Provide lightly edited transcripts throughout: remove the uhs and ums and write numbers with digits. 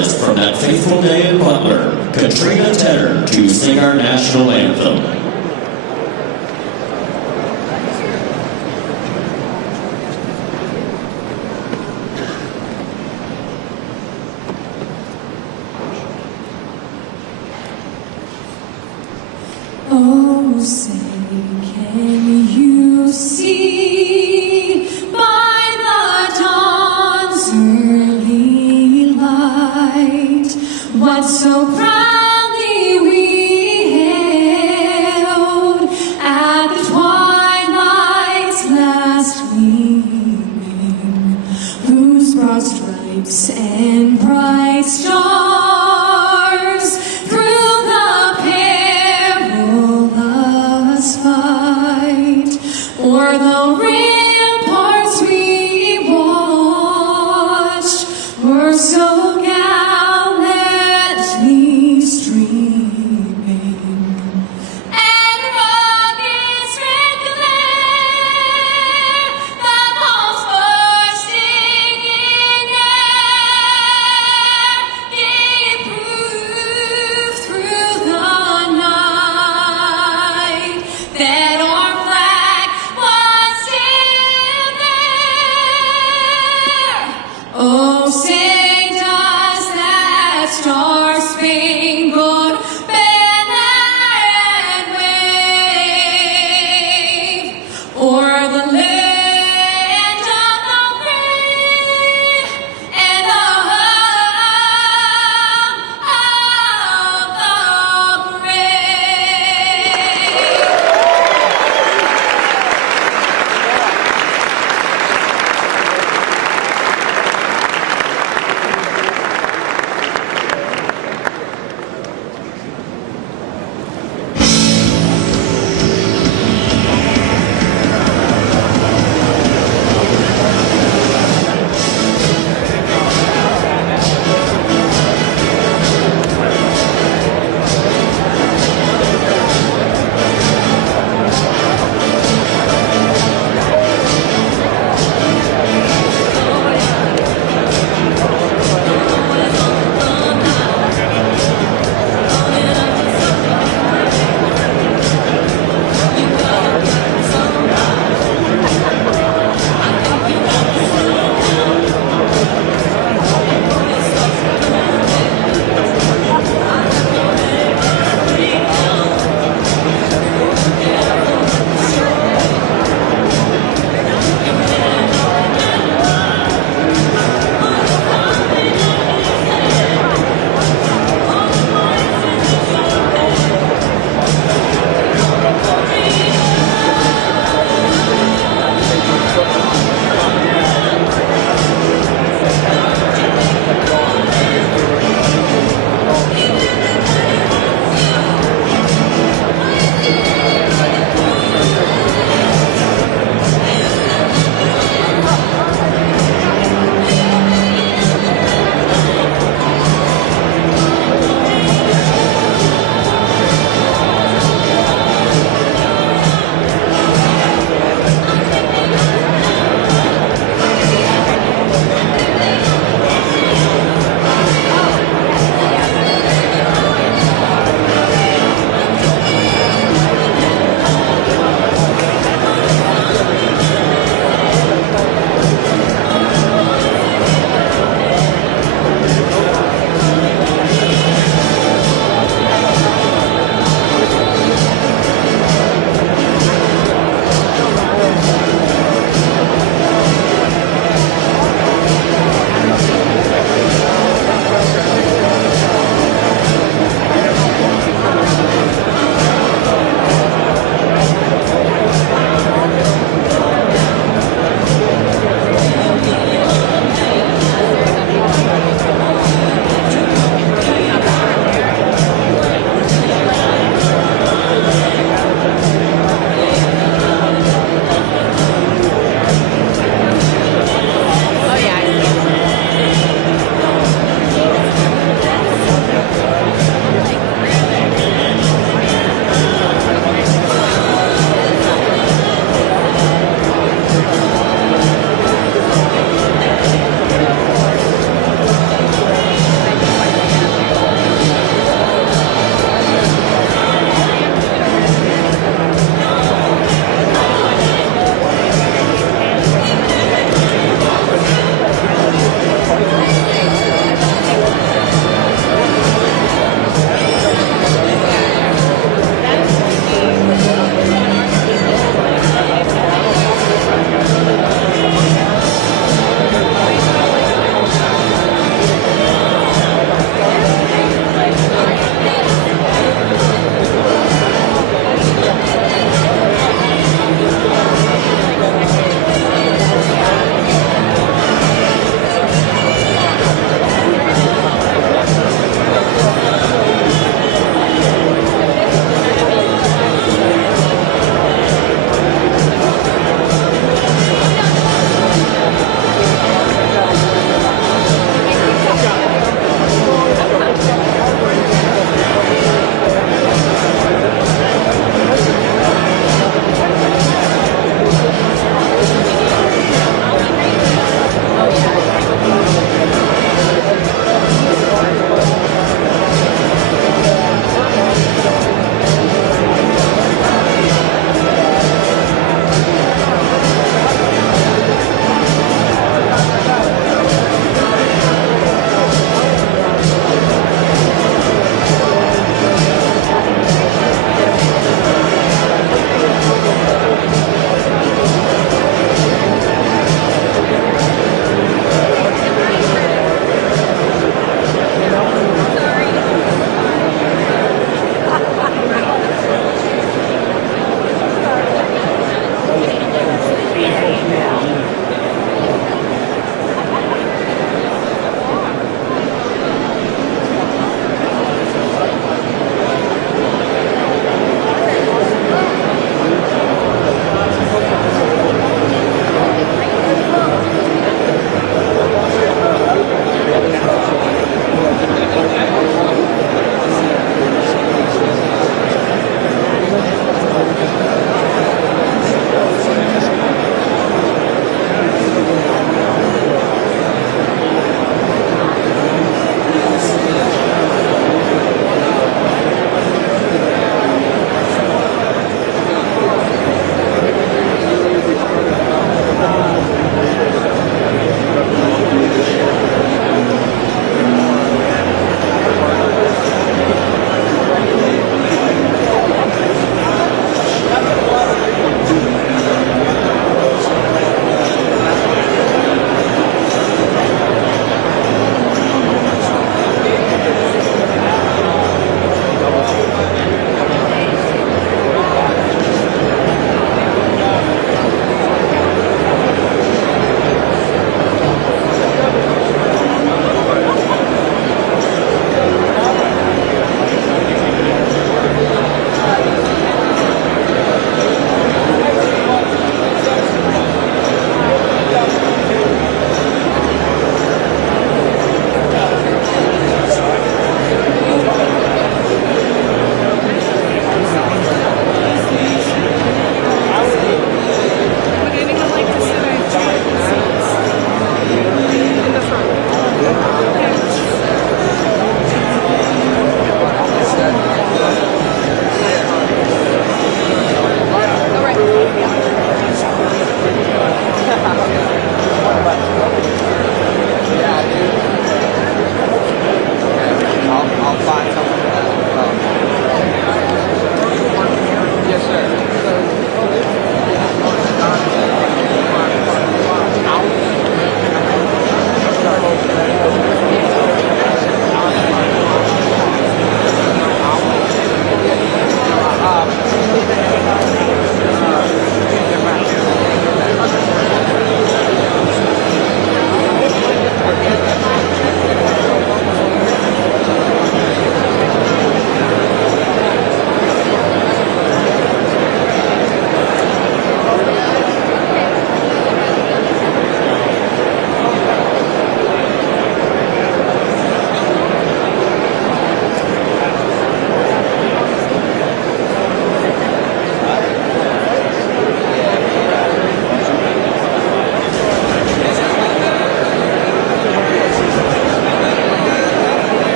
chorus from that faithful day in Butler, Katrina Tedder, to sing our national anthem. Oh, say, can you see by the dawn's early light what so proudly we hailed at the twilight's last gleaming, whose broad stripes and bright stars o'er the ramparts we watched were so gallantly streaming, and rockets red glare, the bombs bursting in air, gave proof through the night that our flag was still there. Oh, say does that star-spangled banner wave o'er the land of the free and the home of the brave.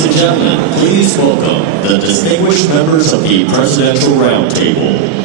Ladies and gentlemen, please welcome the distinguished members of the Presidential Roundtable.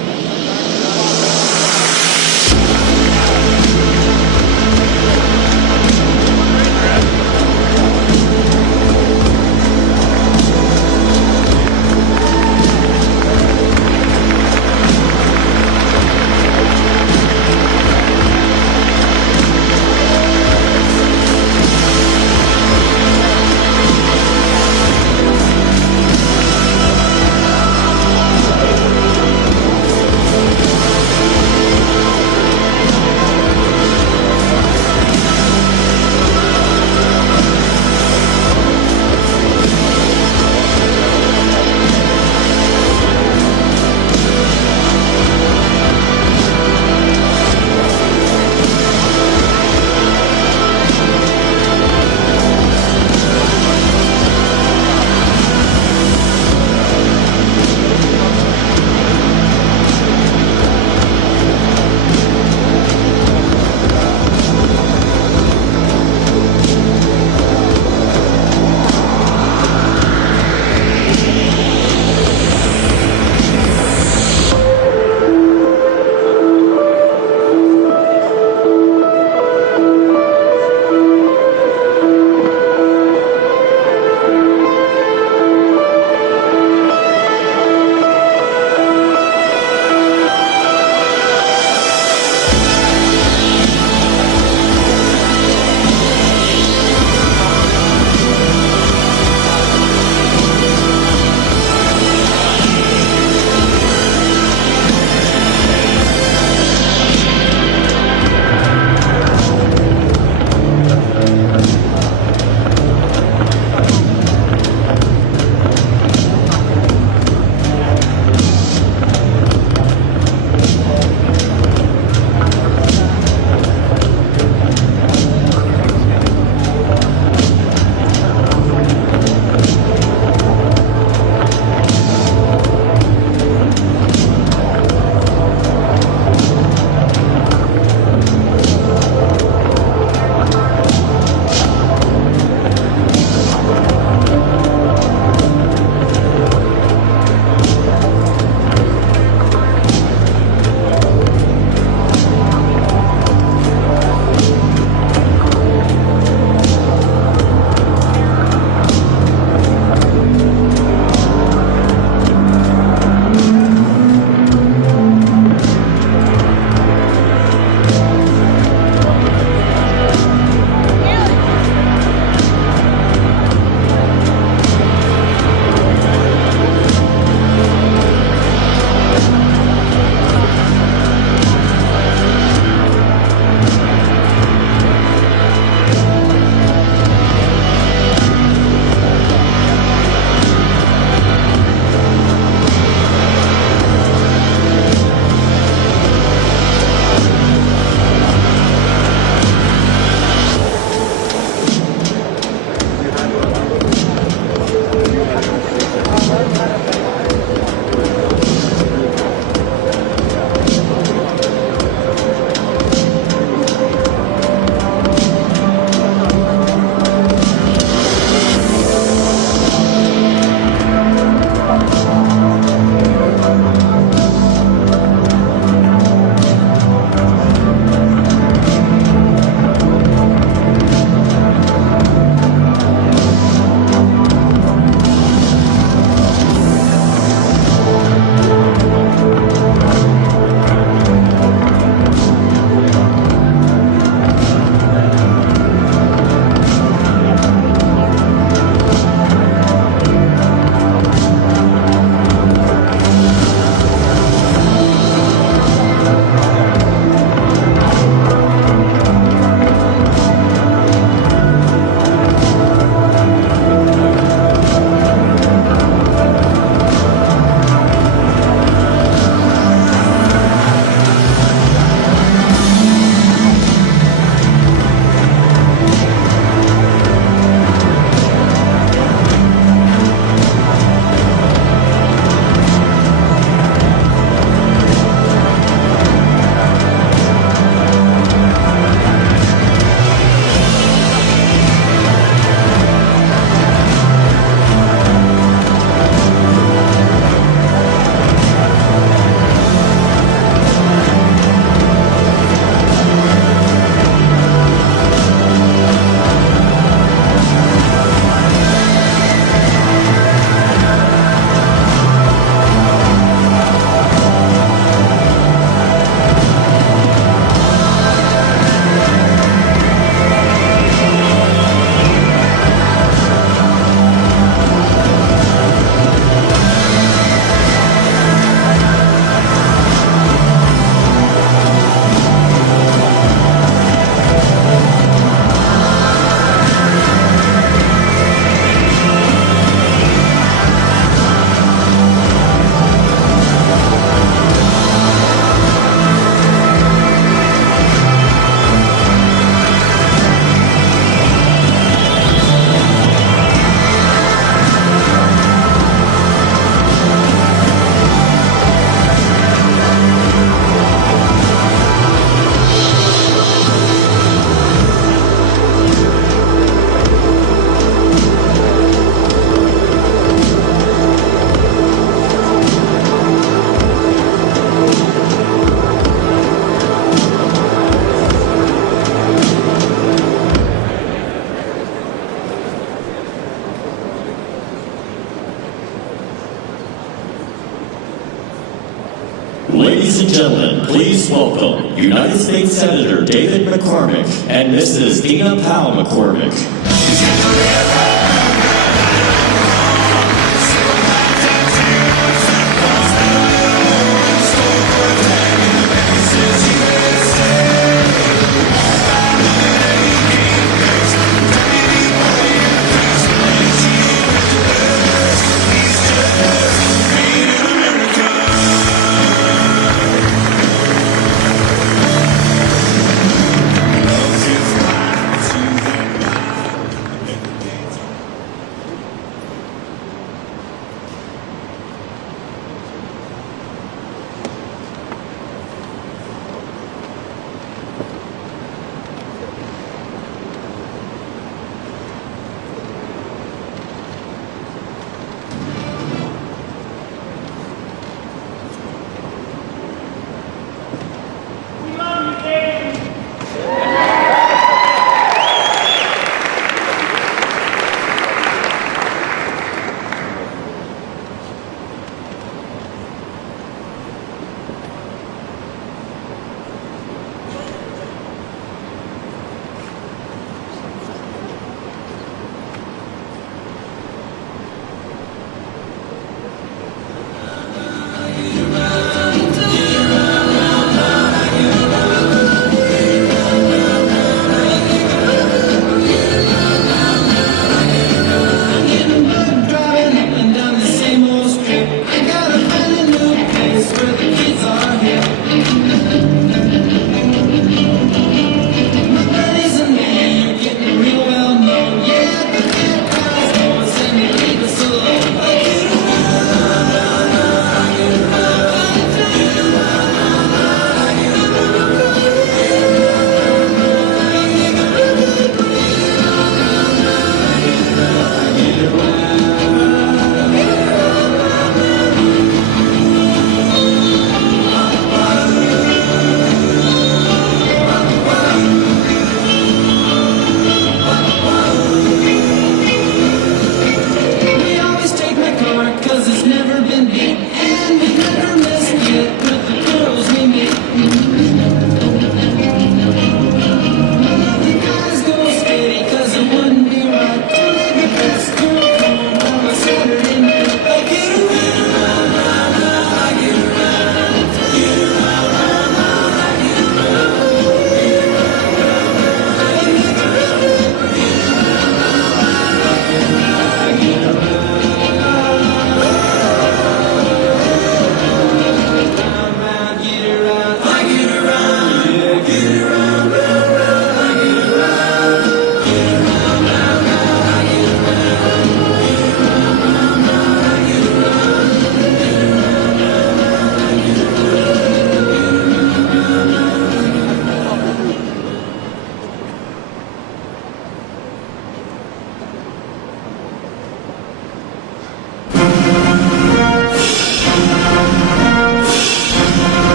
Ladies and gentlemen, please welcome United States Senator David McCormick and Mrs. Dina Powell McCormick.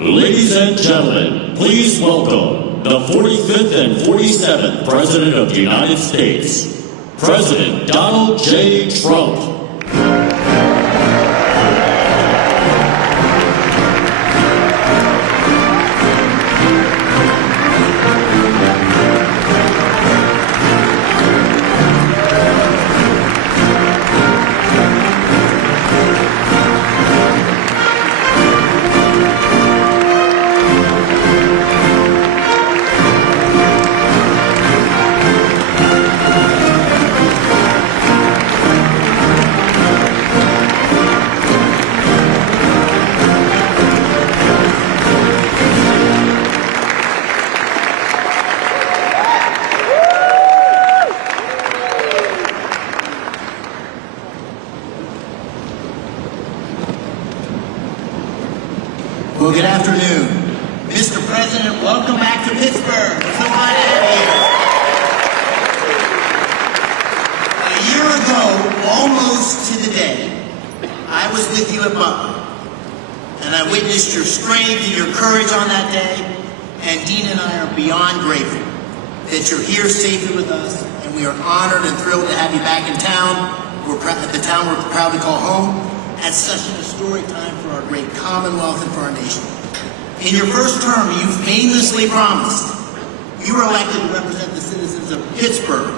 Ladies and gentlemen, please welcome the 45th and 47th President of the United States, President Donald J. Trump. Well, good afternoon. Mr. President, welcome back to Pittsburgh. So glad to have you. A year ago, almost to the day, I was with you at Butler, and I witnessed your strength and your courage on that day, and Dean and I are beyond grateful that you're here safely with us, and we are honored and thrilled to have you back in town the town we're proud to call home, at such an historic time for our great Commonwealth and for our nation. In your first term, you famously promised you were elected to represent the citizens of Pittsburgh,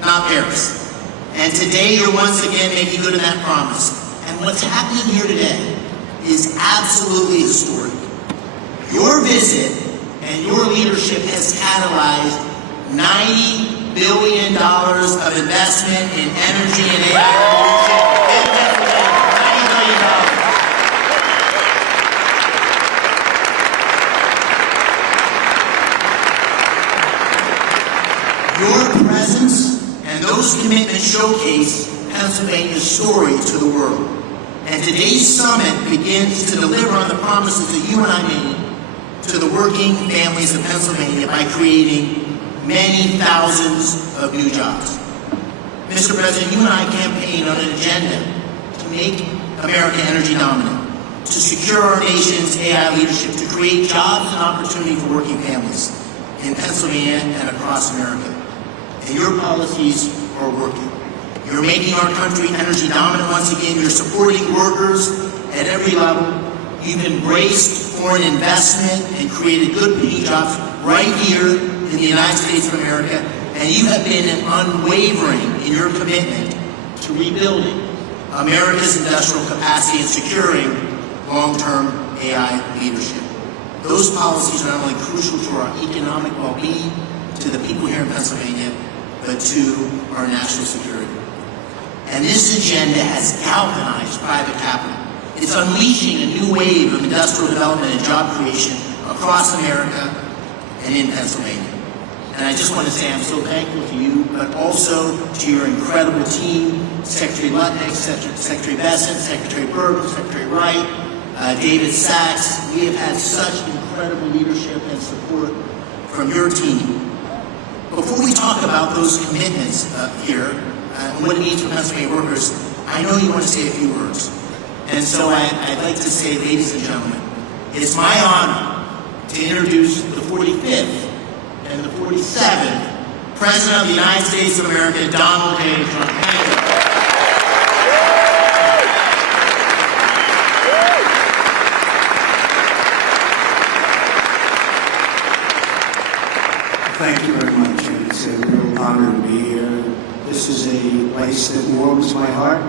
not Paris. And today you're once again making good on that promise. And what's happening here today is absolutely historic. Your visit and your leadership has catalyzed $90 billion of investment in energy and AI leadership. $90 billion. Your presence and those commitments showcase Pennsylvania's story to the world. And today's summit begins to deliver on the promises that you and I made to the working families of Pennsylvania by creating many thousands of new jobs. Mr. President, you and I campaigned on an agenda to make America energy dominant, to secure our nation's AI leadership, to create jobs and opportunity for working families in Pennsylvania and across America. And your policies are working. You're making our country energy dominant once again. You're supporting workers at every level. You've embraced foreign investment and created good paying jobs right here in the United States of America. And you have been unwavering in your commitment to rebuilding America's industrial capacity and securing long-term AI leadership. Those policies are not only crucial to our economic well-being, to the people here in Pennsylvania, but to our national security. And this agenda has galvanized private capital. It's unleashing a new wave of industrial development and job creation across America and in Pennsylvania. And I just want to say I'm so thankful to you, but also to your incredible team, Secretary Lutnick, Secretary Bessent, Secretary Burke, Secretary Wright, David Sachs. We have had such incredible leadership and support from your team. Before we talk about those commitments here, and what it means for Pennsylvania workers, I know you want to say a few words. And so I'd like to say, ladies and gentlemen, it's my honor to introduce the 45th and the 47th President of the United States of America, Donald J. Trump. Thank you. Thank you very much. It's a real honor to be here. This is a place that warms my heart.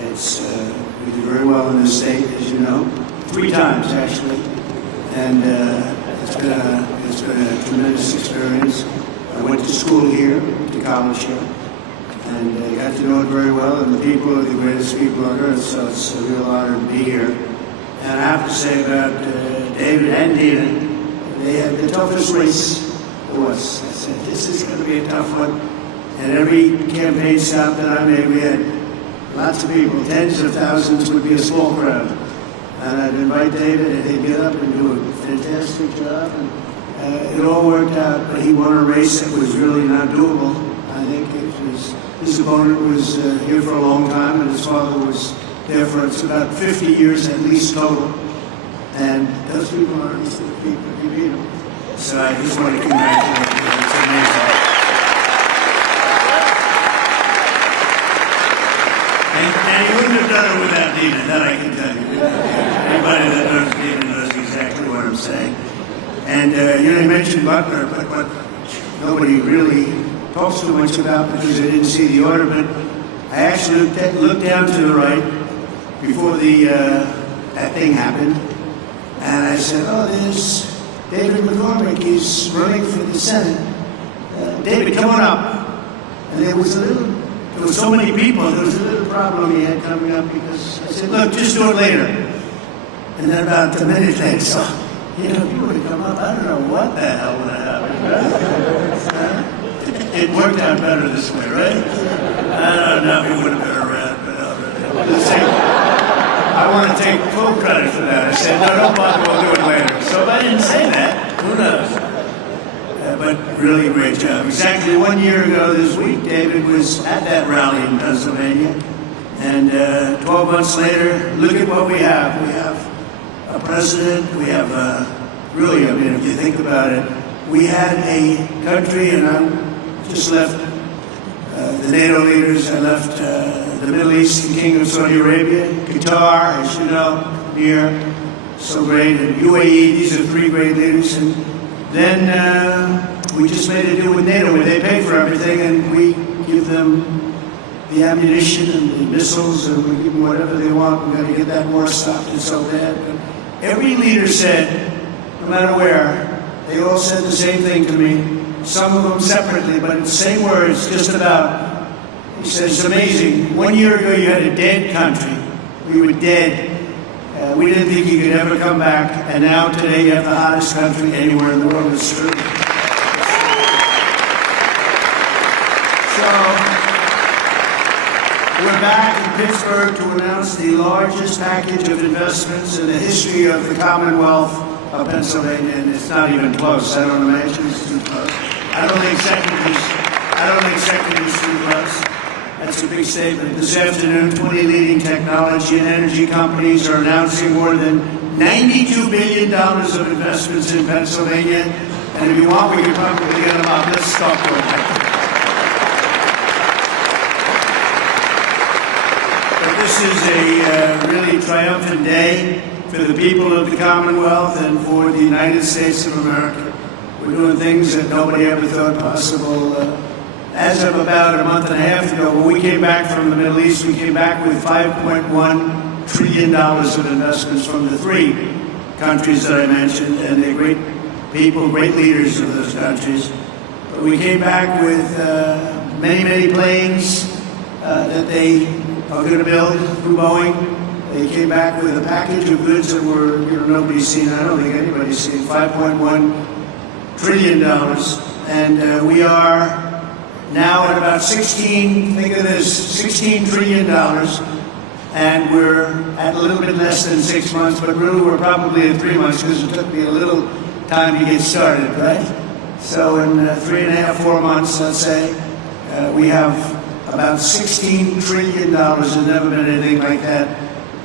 It's we did very well in this state, as you know, 3 times actually, and it's been a tremendous experience. I went to school here, to college here, and I got to know it very well. And the people are the greatest people on earth, so it's a real honor to be here. And I have to say about David and Dina, they had the toughest race. I said, this is going to be a tough one. And every campaign stop that I made, we had lots of people, tens of thousands would be a small crowd. And I'd invite David, and he'd get up and do a fantastic job. And it all worked out, but he won a race that was really not doable. I think his opponent was here for a long time, and his father was there for about 50 years at least total. And those people are the people who beat him. So I just want to congratulate you. It's amazing. And he wouldn't have done it without Dina, that I can tell you. Anybody that knows Dina knows exactly what I'm saying. And you mentioned Butler, but what nobody really talks too much about because they didn't see the order, but I actually looked down to the right before that thing happened, and I said, oh, there's David McCormick, he's running for the Senate. David, come on up. And there was so many people, there was a little problem he had coming up because I said, look, just do it later. And then about a minute later, so, if you would have come up, I don't know what the hell would have happened. It worked out better this way, right? I don't know if he would have been around, but I want to take full credit for that. I said, no, don't bother, we'll do it later. So if I didn't say that, who knows? But really great job. Exactly 1 year ago this week, David was at that rally in Pennsylvania. And 12 months later, look at what we have. We have a president, we have really, if you think about it, we had a country, and I just left the NATO leaders. I left the Middle East, the Kingdom of Saudi Arabia, Qatar, as you know, here, so great, and UAE. These are three great leaders. And then we just made a deal with NATO where they pay for everything, and we give them the ammunition and the missiles, and we give them whatever they want. We've got to get that war stopped. It's so bad. But every leader said, no matter where, they all said the same thing to me. Some of them separately, but in the same words, just about. He said, it's amazing. 1 year ago, you had a dead country. We were dead. We didn't think you could ever come back. And now, today, you have the hottest country anywhere in the world. It's true. So, we're back in Pittsburgh to announce the largest package of investments in the history of the Commonwealth of Pennsylvania, and it's not even close. I don't imagine it's too close. I don't think second is too close. That's a big statement. This afternoon, 20 leading technology and energy companies are announcing more than $92 billion of investments in Pennsylvania. And if you want, we can probably get them up. Let's stop for a minute. But this is a really triumphant day for the people of the Commonwealth and for the United States of America. We're doing things that nobody ever thought possible. As of about a month and a half ago, when we came back from the Middle East, we came back with $5.1 trillion of investments from the three countries that I mentioned, and they're great people, great leaders of those countries. But we came back with many, many planes that they are going to build through Boeing. They came back with a package of goods that were, nobody's seen. I don't think anybody's seen. $5.1 trillion, and we are now at about 16. Think of this, $16 trillion, and we're at a little bit less than 6 months. But really, we're probably at 3 months because it took me a little time to get started, right? So in 3.5, 4 months, let's say, we have about $16 trillion. There's never been anything like that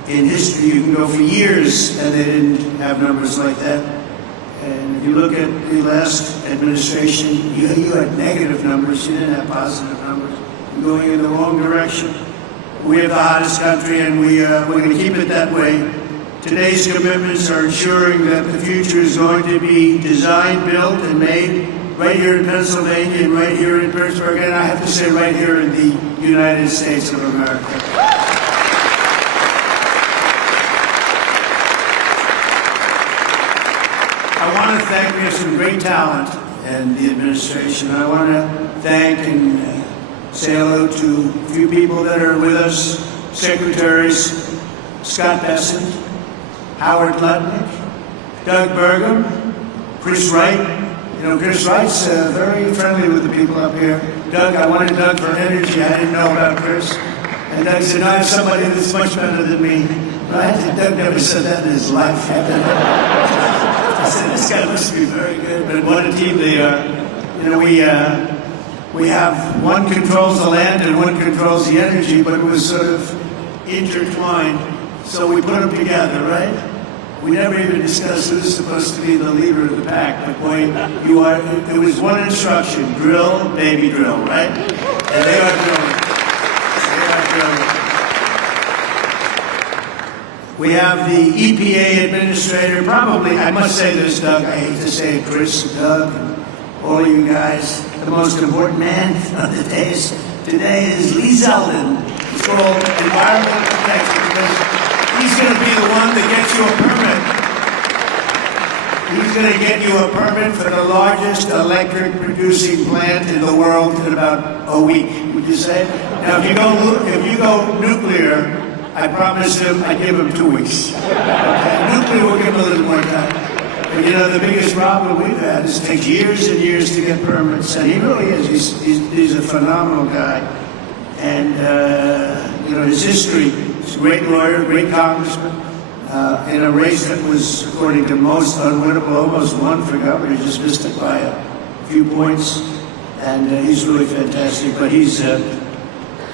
in history. You can go for years and they didn't have numbers like that. And if you look at the last administration, you had negative numbers, you didn't have positive numbers. You're going in the wrong direction. We have the hottest country, and we're going to keep it that way. Today's commitments are ensuring that the future is going to be designed, built, and made right here in Pennsylvania and right here in Pittsburgh, and I have to say right here in the United States of America. I want to thank, we have some great talent in the administration. I want to thank and say hello to a few people that are with us. Secretaries Scott Bessent, Howard Lutnick, Doug Burgum, Chris Wright. Chris Wright's very friendly with the people up here. Doug, I wanted Doug for energy. I didn't know about Chris. And Doug said, I have somebody that's much better than me. Right? And Doug never said that in his life. I said, this guy must be very good, but what a team they are. We have one controls the land and one controls the energy, but it was sort of intertwined. So we put them together, right? We never even discussed who's supposed to be the leader of the pack. But boy, it was one instruction: drill, baby, drill, right? And they are drilling. We have the EPA administrator, probably, I must say this, Doug, I hate to say it, Chris, Doug, all of you guys, the most important man of the days today is Lee Zeldin. It's called environmental protection because he's going to be the one that gets you a permit. He's going to get you a permit for the largest electric producing plant in the world in about a week, would you say? Now, if you go nuclear, I promised him I'd give him 2 weeks. Okay? Nuclear will give him a little more time. But the biggest problem we've had is it takes years and years to get permits. And he really is. He's a phenomenal guy. And, his history, he's a great lawyer, great congressman, in a race that was, according to most, unwinnable, almost won for governor. He just missed it by a few points. And he's really fantastic. But he's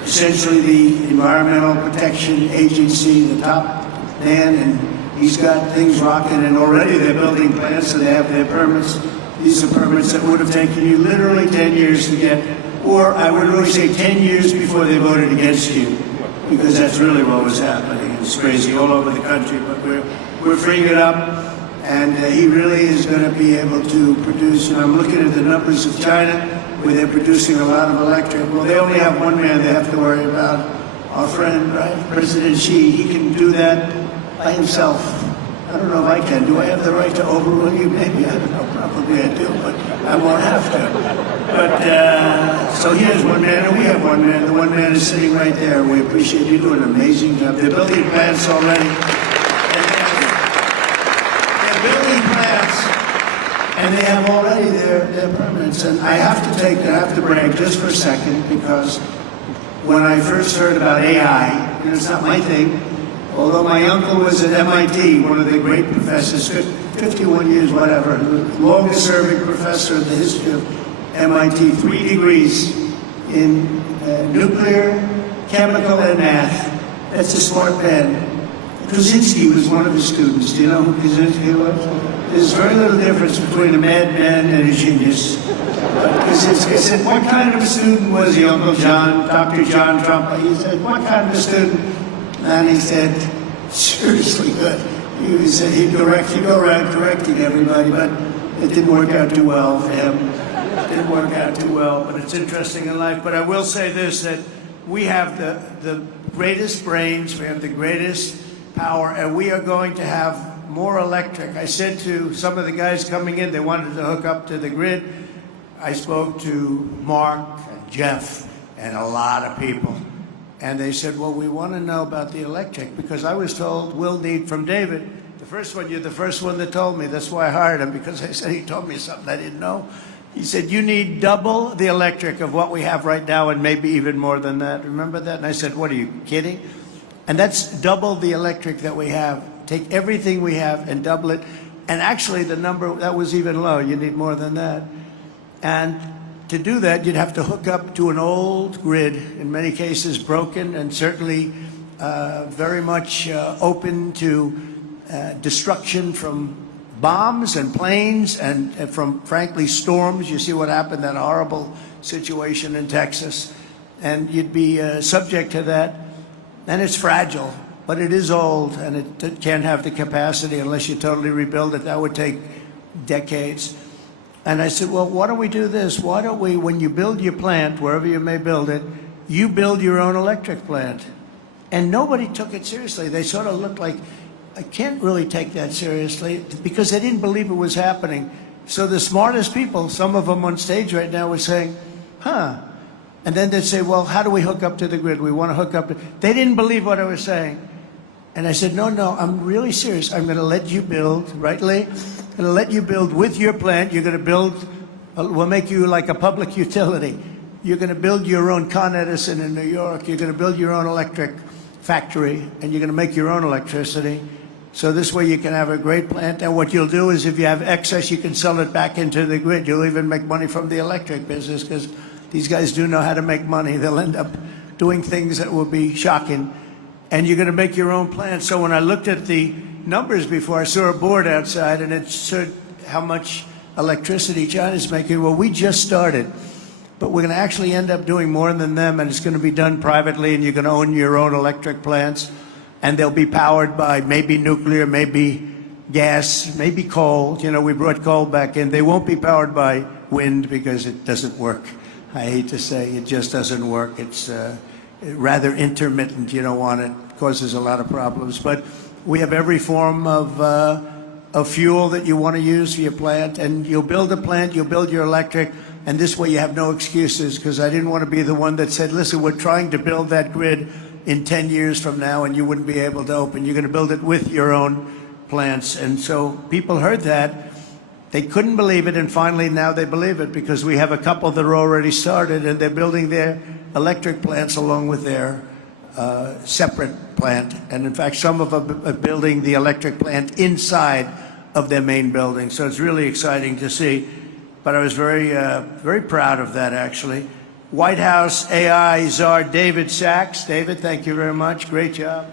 essentially the Environmental Protection Agency, the top man, and he's got things rocking, and already they're building plants, so they have their permits. These are permits that would have taken you literally 10 years to get. or I would really say 10 years before they voted against you, because that's really what was happening. It's crazy all over the country, but we're freeing it up, and he really is going to be able to produce. And I'm looking at the numbers of China, where they're producing a lot of electric. Well, they only have one man they have to worry about. Our friend, right, President Xi, he can do that by himself. I don't know if I can. Do I have the right to overrule you? Maybe. I don't know. Probably I do, but I won't have to. But, so here's one man, and we have one man. The one man is sitting right there. We appreciate you doing an amazing job. They're building plants already. They're building plants, and they have already their permits. And I have to brag just for a second, because when I first heard about AI, and it's not my thing, although my uncle was at MIT, one of the great professors, 51 years, whatever, the longest serving professor in the history of MIT, 3 degrees in nuclear, chemical, and math. That's a smart man. Krasinski was one of his students. Do you know who Krasinski was? There's very little difference between a madman and a genius. Krasinski said, what kind of a student was he, Uncle John, Dr. John Trump? He said, what kind of a student? And he said, seriously good. He said he'd go around correcting everybody, but it didn't work out too well for him. It didn't work out too well, but it's interesting in life. But I will say this, that we have the greatest brains, we have the greatest power, and we are going to have more electric. I said to some of the guys coming in, they wanted to hook up to the grid. I spoke to Mark and Jeff and a lot of people. And they said, well, we want to know about the electric, because I was told we'll need from David. You're the first one that told me. That's why I hired him, because I said he told me something I didn't know. He said, you need double the electric of what we have right now, and maybe even more than that. Remember that? And I said, what, are you kidding? And that's double the electric that we have. Take everything we have and double it. And actually, the number, that was even low. You need more than that. And to do that, you'd have to hook up to an old grid, in many cases broken, and certainly very much open to destruction from bombs and planes and from, frankly, storms. You see what happened, that horrible situation in Texas. And you'd be subject to that. And it's fragile, but it is old, and it can't have the capacity unless you totally rebuild it. That would take decades. And I said, well, why don't we do this? Why don't we, when you build your plant, wherever you may build it, you build your own electric plant. And nobody took it seriously. They sort of looked like, I can't really take that seriously, because they didn't believe it was happening. So the smartest people, some of them on stage right now, were saying, huh. And then they'd say, well, how do we hook up to the grid? We want to hook up. They didn't believe what I was saying. And I said, no, I'm really serious. I'm going to let you build, right, Lee? I'm going to let you build with your plant. You're going to build, we'll make you like a public utility. You're going to build your own Con Edison in New York. You're going to build your own electric factory, and you're going to make your own electricity. So this way you can have a great plant. And what you'll do is, if you have excess, you can sell it back into the grid. You'll even make money from the electric business, because these guys do know how to make money. They'll end up doing things that will be shocking. And you're going to make your own plant. So when I looked at the numbers before, I saw a board outside, and it showed how much electricity China's making. Well, we just started, but we're going to actually end up doing more than them, and it's going to be done privately, and you're going to own your own electric plants, and they'll be powered by maybe nuclear, maybe gas, maybe coal. You know, we brought coal back in. They won't be powered by wind, because it doesn't work. I hate to say, it just doesn't work. It's rather intermittent. You don't want it. It causes a lot of problems. But we have every form of fuel that you want to use for your plant. And you'll build a plant, you'll build your electric, and this way you have no excuses, because I didn't want to be the one that said, listen, we're trying to build that grid in 10 years from now, and you wouldn't be able to open. You're going to build it with your own plants. And so people heard that. They couldn't believe it, and finally now they believe it, because we have a couple that are already started, and they're building their electric plants along with their separate plant. And in fact, some of them are building the electric plant inside of their main building. So it's really exciting to see. But I was very proud of that, actually. White House AI czar David Sachs. David, thank you very much. Great job.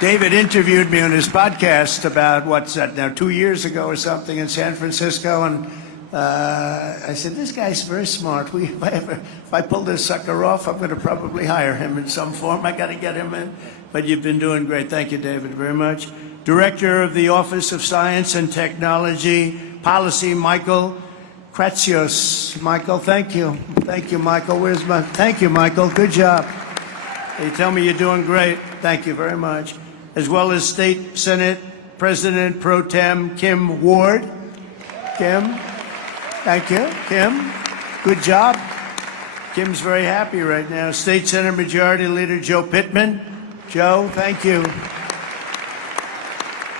David interviewed me on his podcast about, what's that now, 2 years ago or something in San Francisco, and I said, this guy's very smart. If I pull this sucker off, I'm going to probably hire him in some form. I got to get him in. But you've been doing great. Thank you, David, very much. Director of the Office of Science and Technology Policy, Michael Kratsios. Michael, thank you. Thank you, Michael. Thank you, Michael. Good job. They tell me you're doing great. Thank you very much. As well as State Senate President Pro Tem Kim Ward. Kim, thank you. Kim, good job. Kim's very happy right now. State Senate Majority Leader Joe Pittman. Joe, thank you.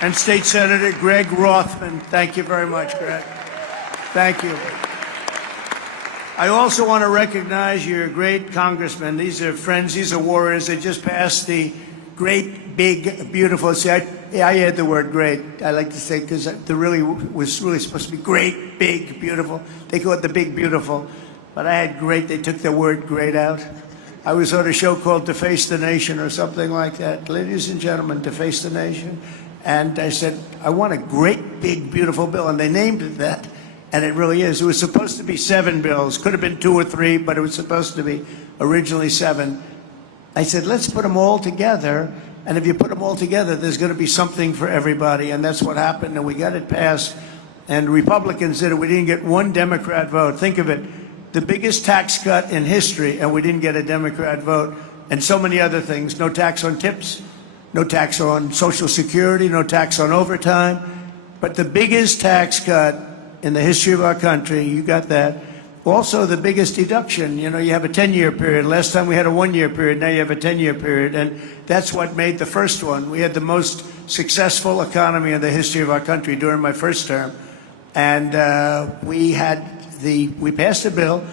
And State Senator Greg Rothman. Thank you very much, Greg. Thank you. I also want to recognize your great congressmen. These are friends. These are warriors. They just passed the great, big, beautiful. See, I add the word great. I like to say because the really was really supposed to be great, big, beautiful. They call it the big, beautiful. But I had great. They took the word great out. I was on a show called Deface the Nation or something like that. Ladies and gentlemen, Deface the Nation. And I said, I want a great, big, beautiful bill. And they named it that. And it really is. It was supposed to be 7 bills. Could have been 2 or 3, but it was supposed to be originally 7. I said, let's put them all together. And if you put them all together, there's going to be something for everybody. And that's what happened. And we got it passed. And Republicans did it. We didn't get one Democrat vote. Think of it. The biggest tax cut in history, and we didn't get a Democrat vote. And so many other things. No tax on tips. No tax on Social Security. No tax on overtime. But the biggest tax cut in the history of our country, you got that. Also, the biggest deduction. You know, you have a 10-year period. Last time we had a 1-year period. Now you have a 10-year period. And that's what made the first one. We had the most successful economy in the history of our country during my first term. And we passed a bill,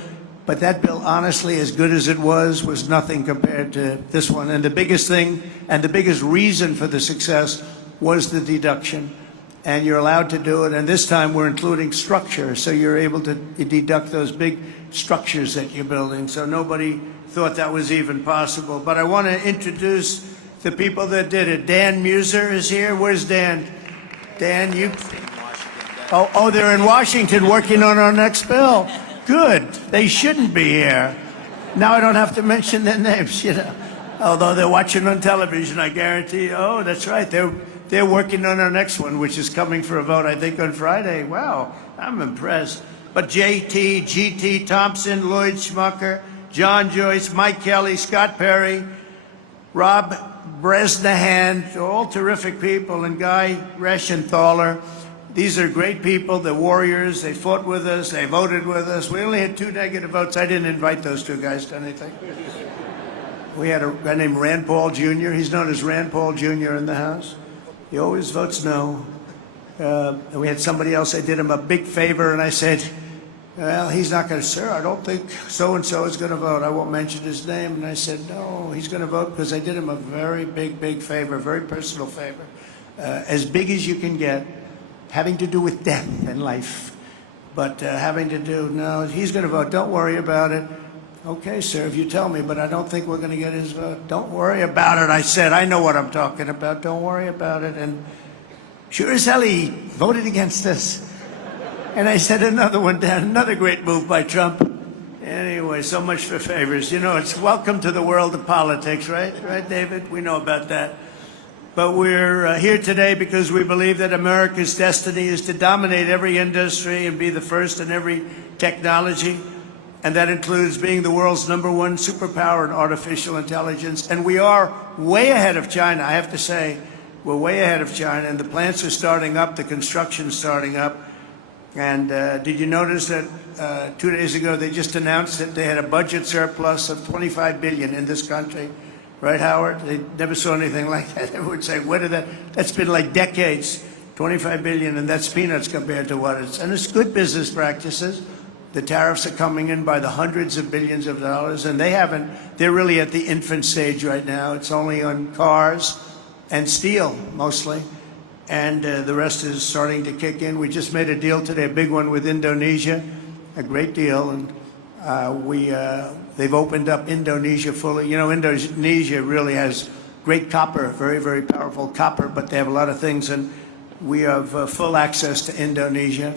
but that bill, honestly, as good as it was nothing compared to this one. And the biggest thing and the biggest reason for the success was the deduction. And you're allowed to do it. And this time we're including structure. So you're able to deduct those big structures that you're building. So nobody thought that was even possible. But I want to introduce the people that did it. Dan Muser is here. Where's Dan? Dan, you... Oh, they're in Washington working on our next bill. Good. They shouldn't be here. Now I don't have to mention their names, you know. Although they're watching on television, I guarantee you. Oh, that's right. They're working on our next one, which is coming for a vote, I think, on Friday. Wow, I'm impressed. But JT, GT Thompson, Lloyd Schmucker, John Joyce, Mike Kelly, Scott Perry, Rob Bresnahan, all terrific people, and Guy Reschenthaler. These are great people. They're warriors. They fought with us. They voted with us. We only had 2 negative votes. I didn't invite those 2 guys to anything. We had a guy named Rand Paul Jr. He's known as Rand Paul Jr. in the House. He always votes no. And we had somebody else. I did him a big favor, and I said, well, he's not going to, sir, I don't think so-and-so is going to vote. I won't mention his name. And I said, no, he's going to vote because I did him a very big favor, very personal favor, as big as you can get, having to do with death and life. But having to do, no, he's going to vote. Don't worry about it. Okay, sir, if you tell me, but I don't think we're going to get his vote. Don't worry about it, I said. I know what I'm talking about. Don't worry about it. And sure as hell, he voted against us. And I said another one down, another great move by Trump. Anyway, so much for favors. You know, it's welcome to the world of politics, right? Right, David? We know about that. But we're here today because we believe that America's destiny is to dominate every industry and be the first in every technology. And that includes being the world's #1 superpower in artificial intelligence. And we are way ahead of China, I have to say. We're way ahead of China, and the plants are starting up, the construction's starting up. And did you notice that 2 days ago they just announced that they had a budget surplus of $25 billion in this country? Right, Howard? They never saw anything like that. Everyone would say, where did that? That's been like decades, $25 billion, and that's peanuts compared to what it's. And it's good business practices. The tariffs are coming in by the hundreds of billions of dollars, and they're really at the infant stage right now. It's only on cars and steel, mostly, and the rest is starting to kick in. We just made a deal today, a big one with Indonesia, a great deal, and they've opened up Indonesia fully. You know, Indonesia really has great copper, very powerful copper, but they have a lot of things, and we have full access to Indonesia.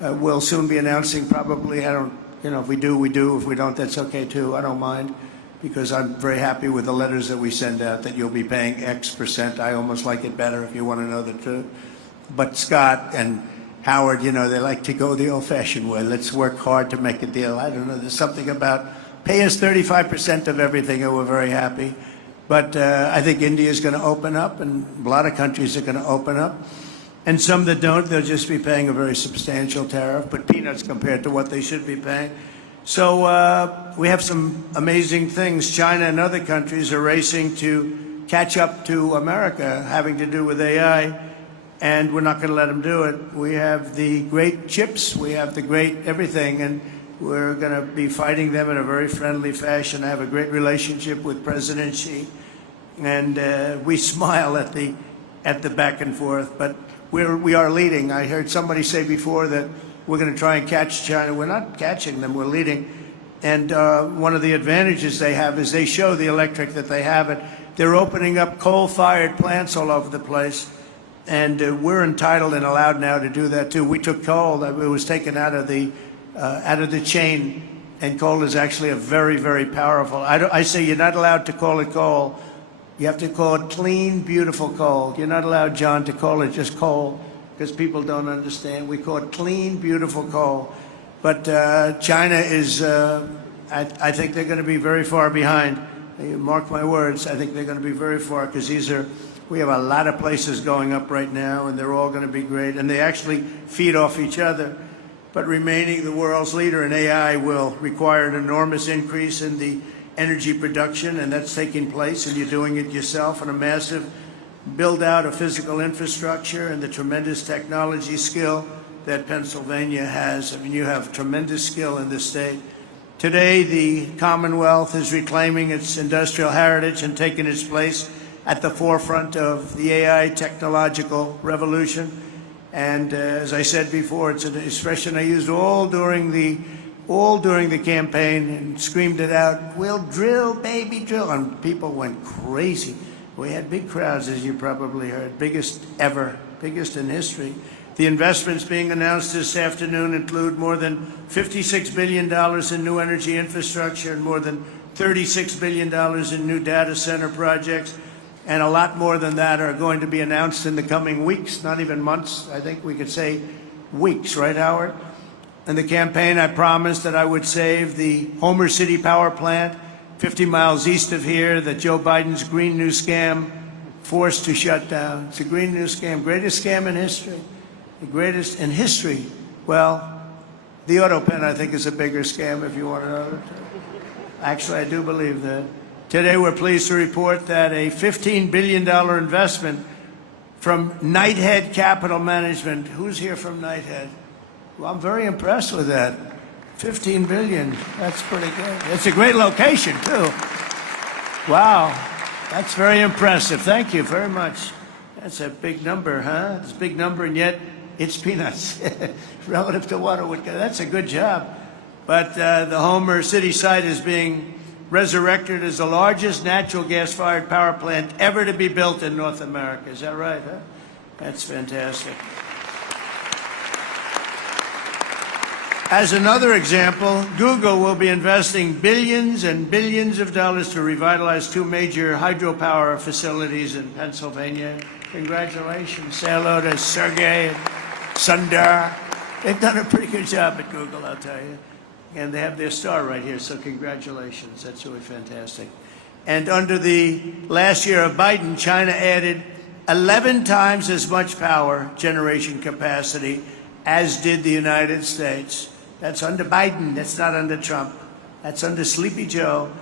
We'll soon be announcing probably, I don't, you know, if we do, we do. If we don't, that's okay too. I don't mind, because I'm very happy with the letters that we send out that you'll be paying X%. I almost like it better if you want to know the truth. But Scott and Howard, you know, they like to go the old-fashioned way. Let's work hard to make a deal. I don't know. There's something about pay us 35% of everything, and we're very happy. But I think India is going to open up, and a lot of countries are going to open up. And some that don't, they'll just be paying a very substantial tariff, but peanuts compared to what they should be paying. So we have some amazing things. China and other countries are racing to catch up to America, having to do with AI, and we're not going to let them do it. We have the great chips, we have the great everything, and we're going to be fighting them in a very friendly fashion. I have a great relationship with President Xi, and we smile at the back and forth, but we are leading. I heard somebody say before that we're going to try and catch China. We're not catching them, we're leading. And one of the advantages they have is they show the electric that they have it. They're opening up coal-fired plants all over the place, and we're entitled and allowed now to do that too. We took coal, it was taken out of the chain, and coal is actually a very, very powerful. I say you're not allowed to call it coal. You have to call it clean, beautiful coal. You're not allowed, John, to call it just coal, because people don't understand. We call it clean, beautiful coal. But China is, I think they're going to be very far behind. Mark my words, I think they're going to be very far, because we have a lot of places going up right now, and they're all going to be great. And they actually feed off each other. But remaining the world's leader in AI will require an enormous increase in the energy production, and that's taking place, and you're doing it yourself, and a massive build out of physical infrastructure and the tremendous technology skill that Pennsylvania has. I mean, you have tremendous skill in this state. Today, the Commonwealth is reclaiming its industrial heritage and taking its place at the forefront of the AI technological revolution. And as I said before, it's an expression I used all during the campaign and screamed it out, "We'll drill, baby, drill." And people went crazy. We had big crowds, as you probably heard, biggest ever, biggest in history. The investments being announced this afternoon include more than $56 billion in new energy infrastructure and more than $36 billion in new data center projects. And a lot more than that are going to be announced in the coming weeks, not even months. I think we could say weeks, right, Howard? In the campaign, I promised that I would save the Homer City power plant 50 miles east of here that Joe Biden's Green New Scam forced to shut down. It's a Green New Scam, greatest scam in history, the greatest in history. Well, the auto pen, I think, is a bigger scam, if you want to know. Actually, I do believe that. Today, we're pleased to report that a $15 billion investment from Knighthead Capital Management. Who's here from Knighthead? Well, I'm very impressed with that. $15 billion, that's pretty good. It's a great location, too. Wow, that's very impressive. Thank you very much. That's a big number, huh? It's a big number, and yet it's peanuts relative to what it would get. That's a good job. But the Homer City site is being resurrected as the largest natural gas-fired power plant ever to be built in North America. Is that right, huh? That's fantastic. As another example, Google will be investing billions and billions of dollars to revitalize two major hydropower facilities in Pennsylvania. Congratulations. Say hello to Sergey and Sundar. They've done a pretty good job at Google, I'll tell you. And they have their star right here, so congratulations. That's really fantastic. And under the last year of Biden, China added 11 times as much power generation capacity as did the United States. That's under Biden. That's not under Trump. That's under Sleepy Joe.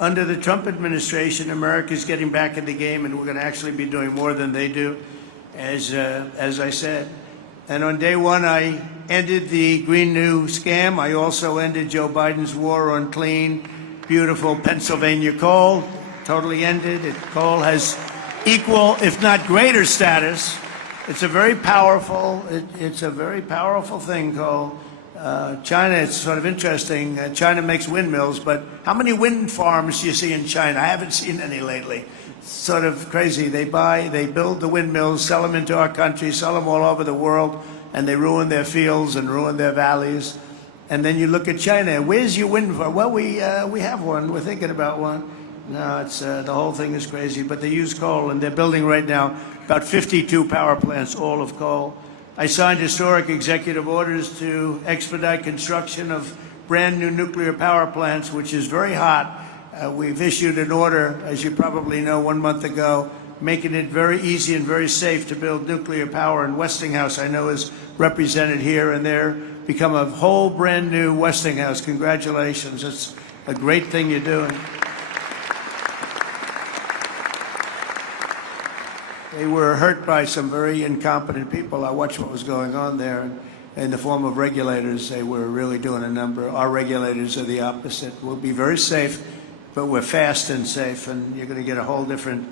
Under the Trump administration, America's getting back in the game, and we're going to actually be doing more than they do, as I said. And on day one, I ended the Green New Scam. I also ended Joe Biden's war on clean, beautiful Pennsylvania coal. Totally ended. Coal has equal, if not greater, status. It's a very powerful. It's a very powerful thing, coal. China, it's sort of interesting. China makes windmills, but how many wind farms do you see in China? I haven't seen any lately. It's sort of crazy. They build the windmills, sell them into our country, sell them all over the world, and they ruin their fields and ruin their valleys. And then you look at China. Where's your wind farm? Well, we have one. We're thinking about one. No, it's the whole thing is crazy. But they use coal, and they're building right now about 52 power plants, all of coal. I signed historic executive orders to expedite construction of brand new nuclear power plants, which is very hot. We've issued an order, as you probably know, 1 month ago, making it very easy and very safe to build nuclear power. And Westinghouse, I know, is represented here, and they're become a whole brand new Westinghouse. Congratulations. It's a great thing you're doing. They were hurt by some very incompetent people. I watched what was going on there. In the form of regulators, they were really doing a number. Our regulators are the opposite. We'll be very safe, but we're fast and safe, and you're going to get a whole different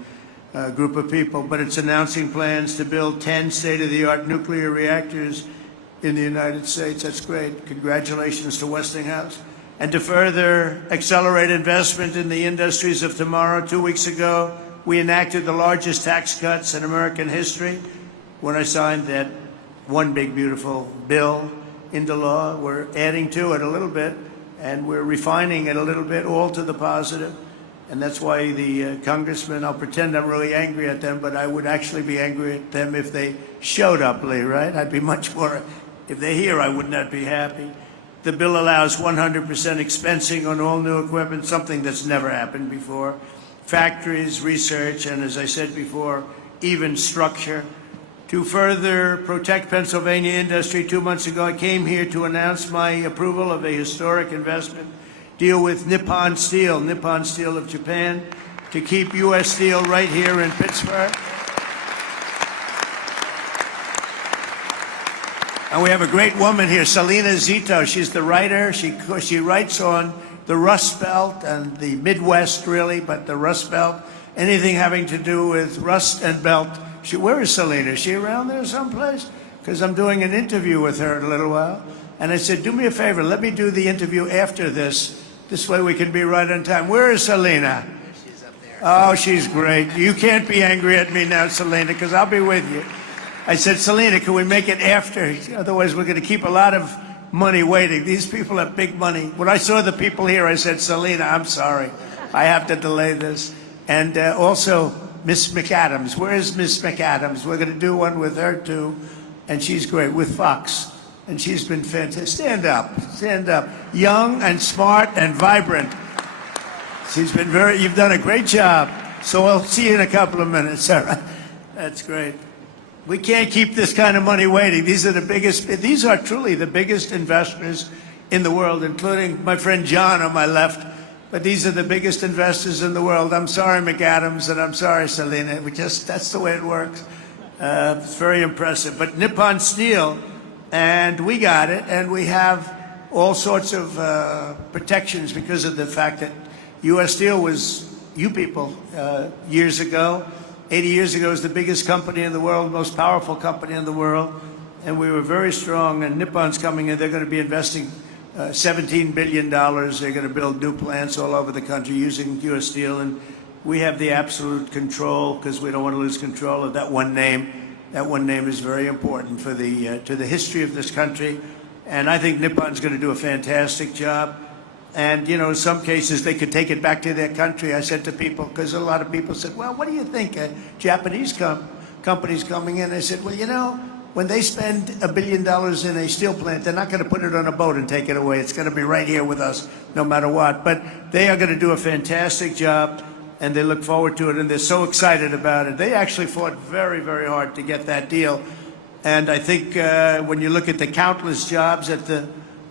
group of people. But it's announcing plans to build 10 state-of-the-art nuclear reactors in the United States. That's great. Congratulations to Westinghouse. And to further accelerate investment in the industries of tomorrow, 2 weeks ago, we enacted the largest tax cuts in American history when I signed that one big, beautiful bill into law. We're adding to it a little bit, and we're refining it a little bit, all to the positive. And that's why the congressmen, I'll pretend I'm really angry at them, but I would actually be angry at them if they showed up, Lee, right? I'd be much more, if they're here, I would not be happy. The bill allows 100% expensing on all new equipment, something that's never happened before. Factories, research, and as I said before, even structure. To further protect Pennsylvania industry, 2 months ago, I came here to announce my approval of a historic investment deal with Nippon Steel of Japan, to keep U.S. Steel right here in Pittsburgh. And we have a great woman here, Selena Zito. She's the writer. She writes on the Rust Belt and the Midwest, really, but the Rust Belt, anything having to do with rust and belt. Where is Selena? Is she around there someplace? Because I'm doing an interview with her in a little while. And I said, do me a favor, let me do the interview after this. This way we can be right on time. Where is Selena? She's up there. Oh, she's great. You can't be angry at me now, Selena, because I'll be with you. I said, Selena, can we make it after? Otherwise, we're going to keep a lot of money waiting. These people have big money. When I saw the people here, I said, Selena, I'm sorry. I have to delay this. And also, Miss McAdams. Where is Miss McAdams? We're going to do one with her, too. And she's great, with Fox. And she's been fantastic. Stand up. Stand up. Young and smart and vibrant. She's been you've done a great job. So I'll see you in a couple of minutes. All right. That's great. We can't keep this kind of money waiting. These are truly the biggest investors in the world, including my friend John on my left. But these are the biggest investors in the world. I'm sorry, McAdams, and I'm sorry, Selena. That's the way it works. It's very impressive. But Nippon Steel, and we got it, and we have all sorts of protections because of the fact that U.S. Steel was you people years ago. 80 years ago, it was the biggest company in the world, most powerful company in the world, and we were very strong. And Nippon's coming in; they're going to be investing $17 billion. They're going to build new plants all over the country using U.S. Steel, and we have the absolute control because we don't want to lose control of that one name. That one name is very important for to the history of this country, and I think Nippon's going to do a fantastic job. And, in some cases, they could take it back to their country. I said to people, because a lot of people said, well, what do you think? Japanese companies coming in. I said, well, when they spend $1 billion in a steel plant, they're not going to put it on a boat and take it away. It's going to be right here with us no matter what. But they are going to do a fantastic job, and they look forward to it, and they're so excited about it. They actually fought very, very hard to get that deal. And I think when you look at the countless jobs at the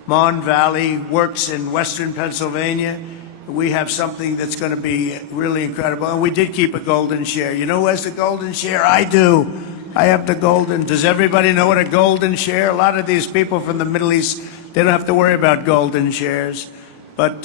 Mon Valley Works in western Pennsylvania, we have something that's going to be really incredible. And we did keep a golden share. You know who has the golden share? I do. I have the golden. Does everybody know what a golden share? A lot of these people from the Middle East, they don't have to worry about golden shares. But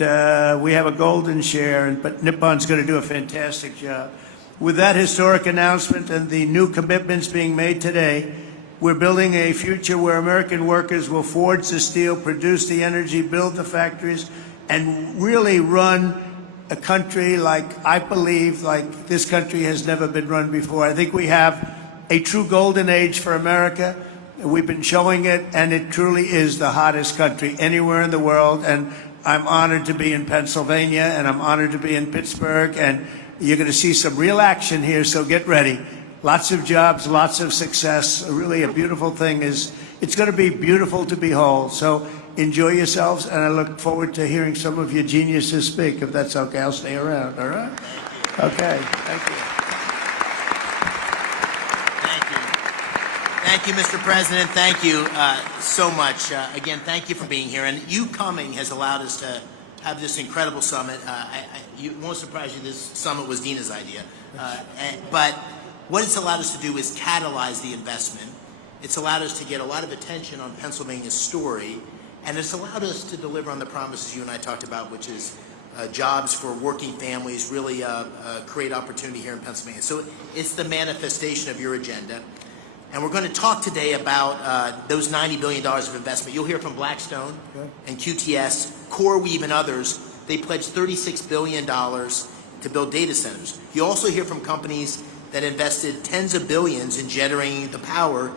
we have a golden share, but Nippon's going to do a fantastic job. With that historic announcement and the new commitments being made today, we're building a future where American workers will forge the steel, produce the energy, build the factories, and really run a country I believe like this country has never been run before. I think we have a true golden age for America. We've been showing it, and it truly is the hottest country anywhere in the world. And I'm honored to be in Pennsylvania, and I'm honored to be in Pittsburgh, and you're going to see some real action here, so get ready. Lots of jobs, lots of success. Really a beautiful thing is, it's going to be beautiful to behold. So enjoy yourselves, and I look forward to hearing some of your geniuses speak. If that's okay, I'll stay around, all right? Okay, thank you. Thank you, Mr. President. Thank you so much. Again, thank you for being here. And you coming has allowed us to have this incredible summit. It won't surprise you, this summit was Dina's idea. But what it's allowed us to do is catalyze the investment. It's allowed us to get a lot of attention on Pennsylvania's story. And it's allowed us to deliver on the promises you and I talked about, which is jobs for working families, really create opportunity here in Pennsylvania. So it's the manifestation of your agenda. And we're going to talk today about those $90 billion of investment. You'll hear from Blackstone and QTS, CoreWeave, and others. They pledged $36 billion to build data centers. You also hear from companies that invested tens of billions in generating the power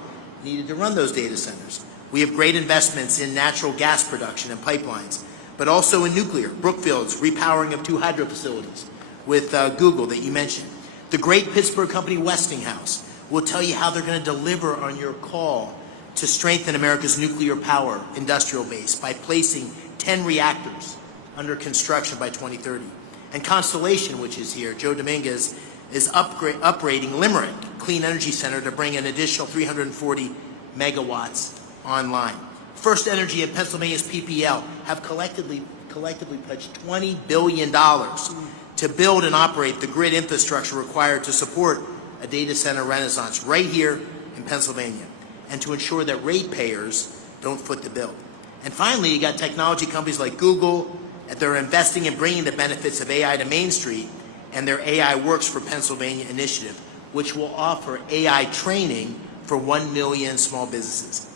needed to run those data centers. We have great investments in natural gas production and pipelines, but also in nuclear. Brookfield's repowering of 2 hydro facilities with Google that you mentioned. The great Pittsburgh company Westinghouse will tell you how they're going to deliver on your call to strengthen America's nuclear power industrial base by placing 10 reactors under construction by 2030. And Constellation, which is here, Joe Dominguez, is upgrading Limerick Clean Energy Center to bring an additional 340 megawatts online. First Energy and Pennsylvania's PPL have collectively pledged $20 billion to build and operate the grid infrastructure required to support a data center renaissance right here in Pennsylvania, and to ensure that ratepayers don't foot the bill. And finally, you got technology companies like Google that are investing in bringing the benefits of AI to Main Street, and their AI Works for Pennsylvania initiative, which will offer AI training for 1 million small businesses.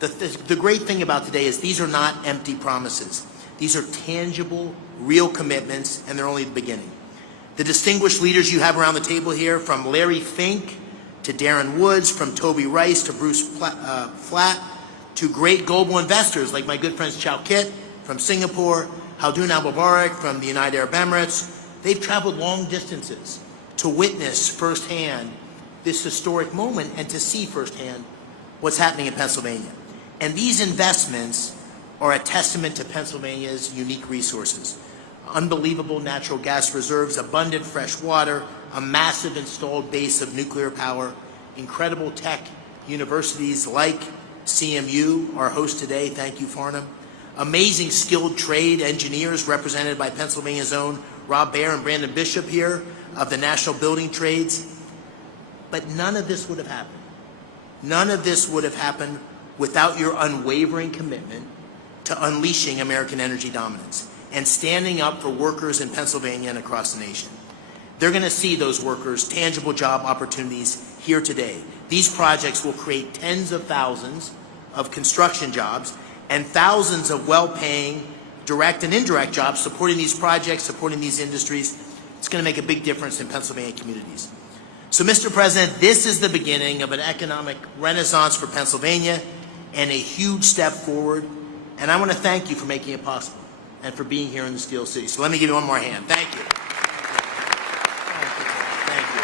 The great thing about today is these are not empty promises. These are tangible, real commitments, and they're only the beginning. The distinguished leaders you have around the table here, from Larry Fink to Darren Woods, from Toby Rice to Bruce Flatt, to great global investors like my good friends Chow Kit from Singapore, Haldun Al-Mubarak from the United Arab Emirates. They've traveled long distances to witness firsthand this historic moment and to see firsthand what's happening in Pennsylvania. And these investments are a testament to Pennsylvania's unique resources. Unbelievable natural gas reserves, abundant fresh water, a massive installed base of nuclear power, incredible tech universities like CMU, our host today, thank you, Farnham, amazing skilled trade engineers represented by Pennsylvania's own Rob Baer and Brandon Bishop here of the National Building Trades. But none of this would have happened. None of this would have happened without your unwavering commitment to unleashing American energy dominance and standing up for workers in Pennsylvania and across the nation. They're going to see those workers tangible job opportunities here today. These projects will create tens of thousands of construction jobs and thousands of well-paying direct and indirect jobs supporting these projects, supporting these industries. It's going to make a big difference in Pennsylvania communities. So, Mr. President, this is the beginning of an economic renaissance for Pennsylvania and a huge step forward. And I want to thank you for making it possible and for being here in the Steel City. So let me give you one more hand. Thank you. Thank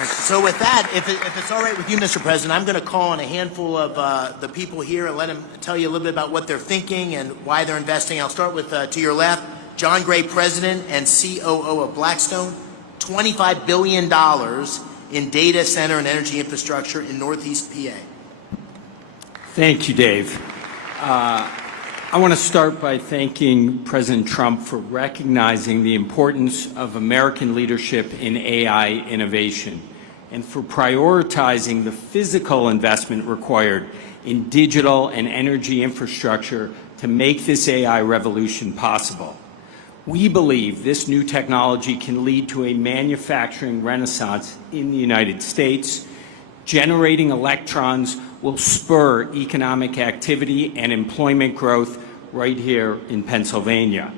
you. So with that, if it's all right with you, Mr. President, I'm going to call on a handful of the people here and let them tell you a little bit about what they're thinking and why they're investing. I'll start with, to your left, John Gray, President and COO of Blackstone. $25 billion in data center and energy infrastructure in Northeast PA. Thank you, Dave. I want to start by thanking President Trump for recognizing the importance of American leadership in AI innovation and for prioritizing the physical investment required in digital and energy infrastructure to make this AI revolution possible. We believe this new technology can lead to a manufacturing renaissance in the United States. Generating electrons will spur economic activity and employment growth right here in Pennsylvania.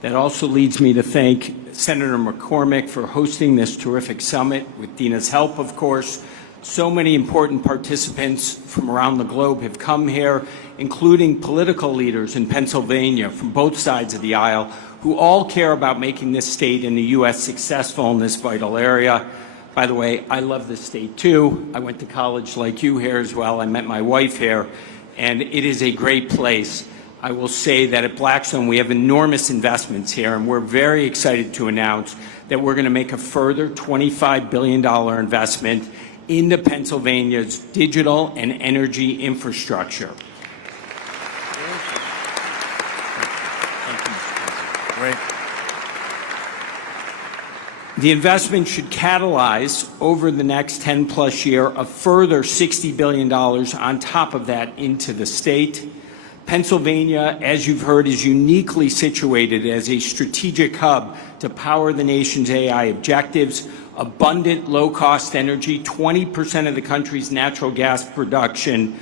That also leads me to thank Senator McCormick for hosting this terrific summit, with Dina's help, of course, So many important participants from around the globe have come here, including political leaders in Pennsylvania from both sides of the aisle, who all care about making this state and the U.S. successful in this vital area. By the way, I love this state too. I went to college like you here as well. I met my wife here, and it is a great place. I will say that at Blackstone we have enormous investments here, and we're very excited to announce that we're going to make a further $25 billion investment into Pennsylvania's digital and energy infrastructure. Great. The investment should catalyze over the next 10-plus year a further $60 billion on top of that into the state. Pennsylvania, as you've heard, is uniquely situated as a strategic hub to power the nation's AI objectives. Abundant, low-cost energy, 20% of the country's natural gas production,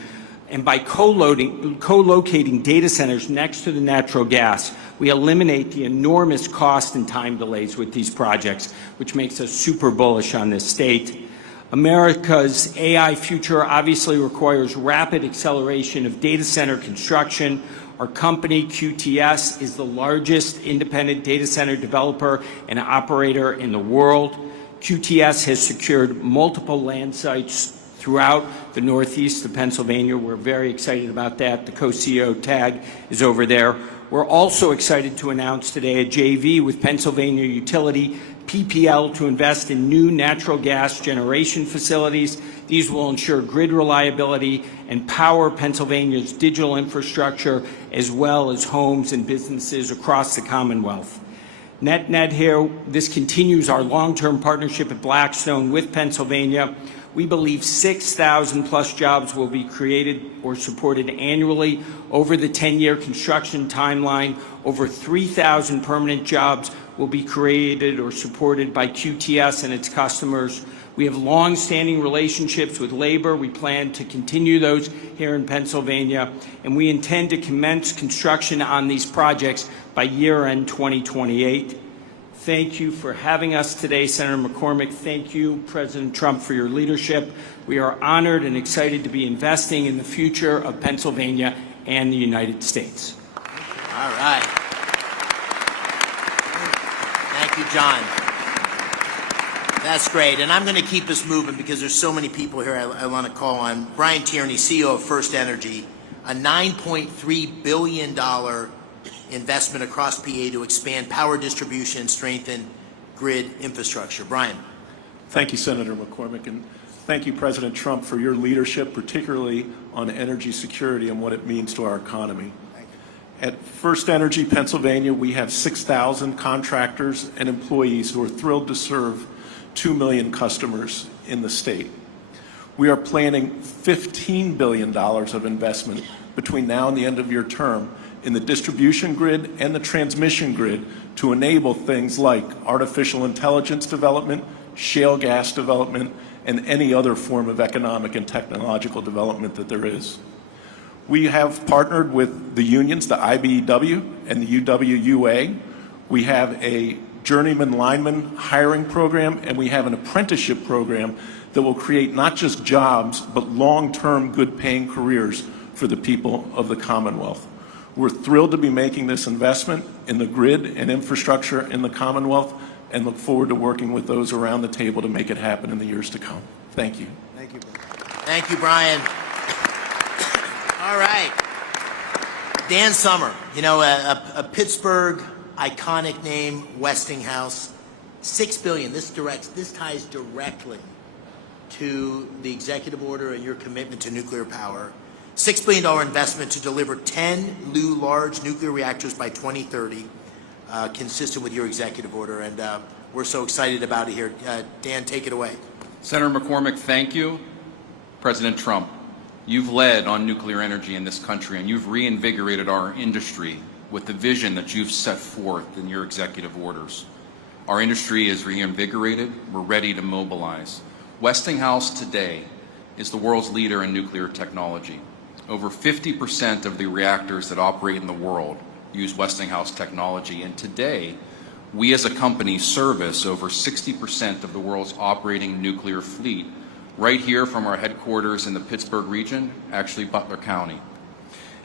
and by co-locating data centers next to the natural gas, we eliminate the enormous cost and time delays with these projects, which makes us super bullish on this state. America's AI future obviously requires rapid acceleration of data center construction. Our company, QTS, is the largest independent data center developer and operator in the world. QTS has secured multiple land sites throughout the northeast of Pennsylvania. We're very excited about that. The co-CEO tag is over there. We're also excited to announce today a JV with Pennsylvania utility PPL to invest in new natural gas generation facilities. These will ensure grid reliability and power Pennsylvania's digital infrastructure as well as homes and businesses across the Commonwealth. Net here, this continues our long-term partnership at Blackstone with Pennsylvania. We believe 6,000 plus jobs will be created or supported annually over the 10-year construction timeline. Over 3,000 permanent jobs will be created or supported by QTS and its customers. We have long-standing relationships with labor. We plan to continue those here in Pennsylvania, and we intend to commence construction on these projects by year-end 2028. Thank you for having us today, Senator McCormick. Thank you, President Trump, for your leadership. We are honored and excited to be investing in the future of Pennsylvania and the United States. All right. Thank you, John. That's great. And I'm going to keep us moving because there's so many people here I want to call on. Brian Tierney, CEO of First Energy, a $9.3 billion investment across PA to expand power distribution and strengthen grid infrastructure. Brian. Thank you, Senator McCormick, and thank you, President Trump, for your leadership, particularly on energy security and what it means to our economy. At First Energy Pennsylvania, we have 6,000 contractors and employees who are thrilled to serve 2 million customers in the state. We are planning $15 billion of investment between now and the end of your term in the distribution grid and the transmission grid to enable things like artificial intelligence development, shale gas development, and any other form of economic and technological development that there is. We have partnered with the unions, the IBEW and the UWUA. We have a journeyman lineman hiring program, and we have an apprenticeship program that will create not just jobs, but long-term good-paying careers for the people of the Commonwealth. We're thrilled to be making this investment in the grid and infrastructure in the Commonwealth and look forward to working with those around the table to make it happen in the years to come. Thank you. Thank you, Brian. Thank you, Brian. All right. Dan Summer, you know, a Pittsburgh iconic name, Westinghouse, $6 billion. This ties directly to the executive order and your commitment to nuclear power. $6 billion investment to deliver 10 new large nuclear reactors by 2030, consistent with your executive order. And we're so excited about it here. Dan, take it away. Senator McCormick, thank you. President Trump, you've led on nuclear energy in this country, and you've reinvigorated our industry with the vision that you've set forth in your executive orders. Our industry is reinvigorated. We're ready to mobilize. Westinghouse today is the world's leader in nuclear technology. Over 50% of the reactors that operate in the world use Westinghouse technology, and today, we as a company service over 60% of the world's operating nuclear fleet right here from our headquarters in the Pittsburgh region, actually Butler County,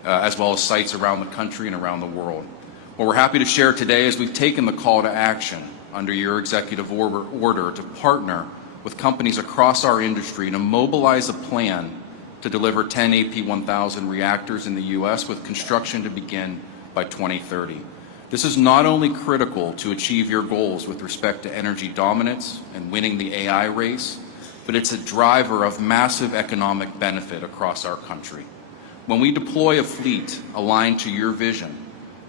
as well as sites around the country and around the world. What we're happy to share today is we've taken the call to action under your executive order to partner with companies across our industry to mobilize a plan to deliver 10 AP1000 reactors in the U.S. with construction to begin by 2030. This is not only critical to achieve your goals with respect to energy dominance and winning the AI race, but it's a driver of massive economic benefit across our country. When we deploy a fleet aligned to your vision,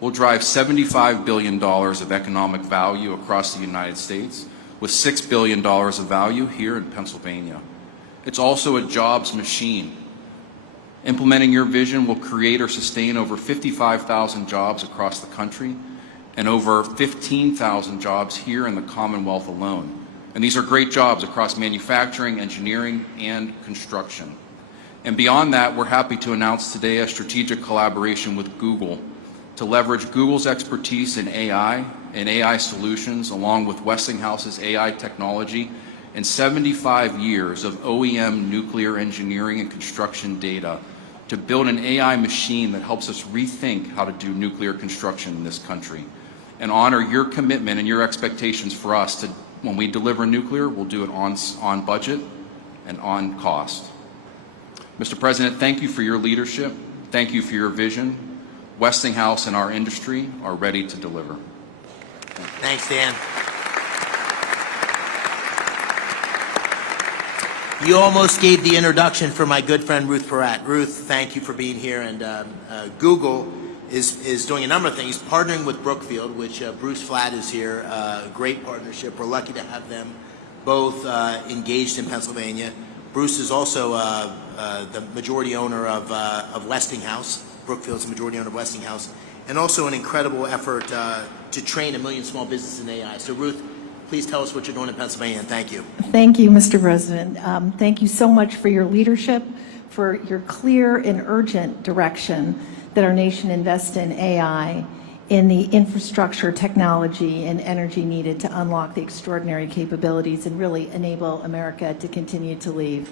we'll drive $75 billion of economic value across the United States, with $6 billion of value here in Pennsylvania. It's also a jobs machine. Implementing your vision will create or sustain over 55,000 jobs across the country and over 15,000 jobs here in the Commonwealth alone. And these are great jobs across manufacturing, engineering, and construction. And beyond that, we're happy to announce today a strategic collaboration with Google to leverage Google's expertise in AI and AI solutions, along with Westinghouse's AI technology and 75 years of OEM nuclear engineering and construction data to build an AI machine that helps us rethink how to do nuclear construction in this country and honor your commitment and your expectations for us to, when we deliver nuclear, we'll do it on budget and on cost. Mr. President, thank you for your leadership. Thank you for your vision. Westinghouse and our industry are ready to deliver. Thanks, Dan. You almost gave the introduction for my good friend Ruth Peratt. Ruth, thank you for being here. And Google is doing a number of things, partnering with Brookfield, which Bruce Flatt is here. Great partnership. We're lucky to have them both engaged in Pennsylvania. Bruce is also the majority owner of Westinghouse. Brookfield's the majority owner of Westinghouse, and also an incredible effort to train 1 million small businesses in AI. So Ruth, please tell us what you're doing in Pennsylvania, and thank you. Thank you, Mr. President. Thank you so much for your leadership, for your clear and urgent direction that our nation invests in AI, in the infrastructure, technology, and energy needed to unlock the extraordinary capabilities and really enable America to continue to lead.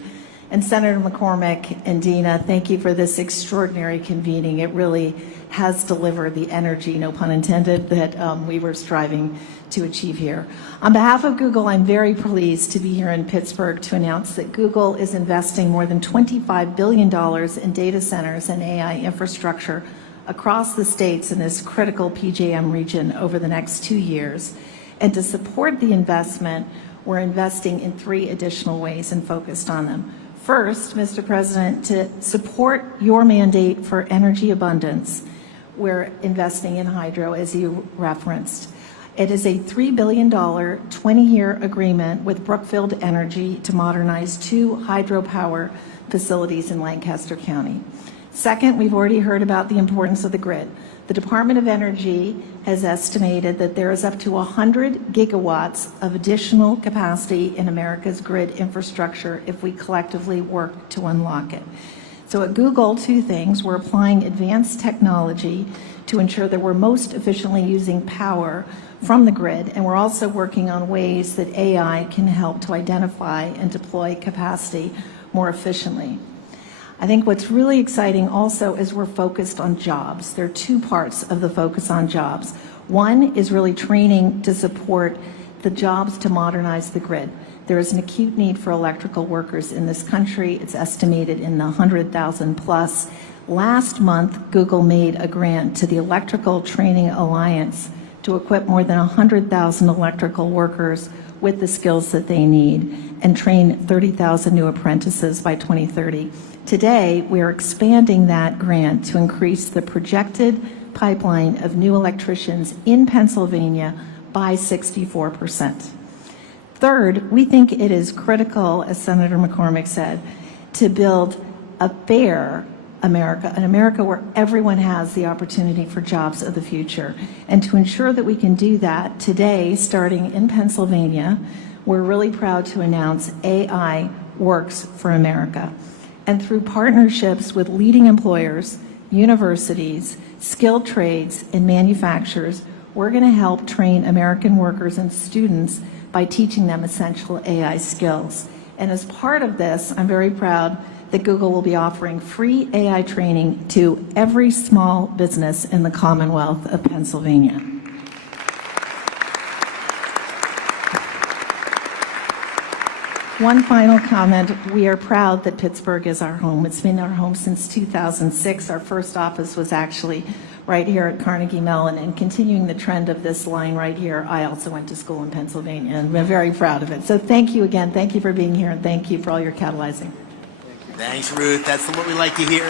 And Senator McCormick and Dina, thank you for this extraordinary convening. It really has delivered the energy, no pun intended, that we were striving to achieve here. On behalf of Google, I'm very pleased to be here in Pittsburgh to announce that Google is investing more than $25 billion in data centers and AI infrastructure across the states in this critical PJM region over the next 2 years. And to support the investment, we're investing in 3 additional ways and focused on them. First, Mr. President, to support your mandate for energy abundance, we're investing in hydro, as you referenced. It is a $3 billion 20-year agreement with Brookfield Energy to modernize 2 hydropower facilities in Lancaster County. Second, we've already heard about the importance of the grid. The Department of Energy has estimated that there is up to 100 gigawatts of additional capacity in America's grid infrastructure if we collectively work to unlock it. So at Google, 2 things. We're applying advanced technology to ensure that we're most efficiently using power from the grid, and we're also working on ways that AI can help to identify and deploy capacity more efficiently. I think what's really exciting also is we're focused on jobs. There are 2 parts of the focus on jobs. One is really training to support the jobs to modernize the grid. There is an acute need for electrical workers in this country. It's estimated in the 100,000 plus. Last month, Google made a grant to the Electrical Training Alliance to equip more than 100,000 electrical workers with the skills that they need and train 30,000 new apprentices by 2030. Today, we are expanding that grant to increase the projected pipeline of new electricians in Pennsylvania by 64%. Third, we think it is critical, as Senator McCormick said, to build a fair America, an America where everyone has the opportunity for jobs of the future. And to ensure that we can do that, today, starting in Pennsylvania, we're really proud to announce AI Works for America. And through partnerships with leading employers, universities, skilled trades, and manufacturers, we're going to help train American workers and students by teaching them essential AI skills. And as part of this, I'm very proud that Google will be offering free AI training to every small business in the Commonwealth of Pennsylvania. One final comment. We are proud that Pittsburgh is our home. It's been our home since 2006. Our first office was actually right here at Carnegie Mellon, and continuing the trend of this line right here, I also went to school in Pennsylvania, and we're very proud of it. So thank you again. Thank you for being here, and thank you for all your catalyzing. Thanks, Ruth. That's what we like to hear.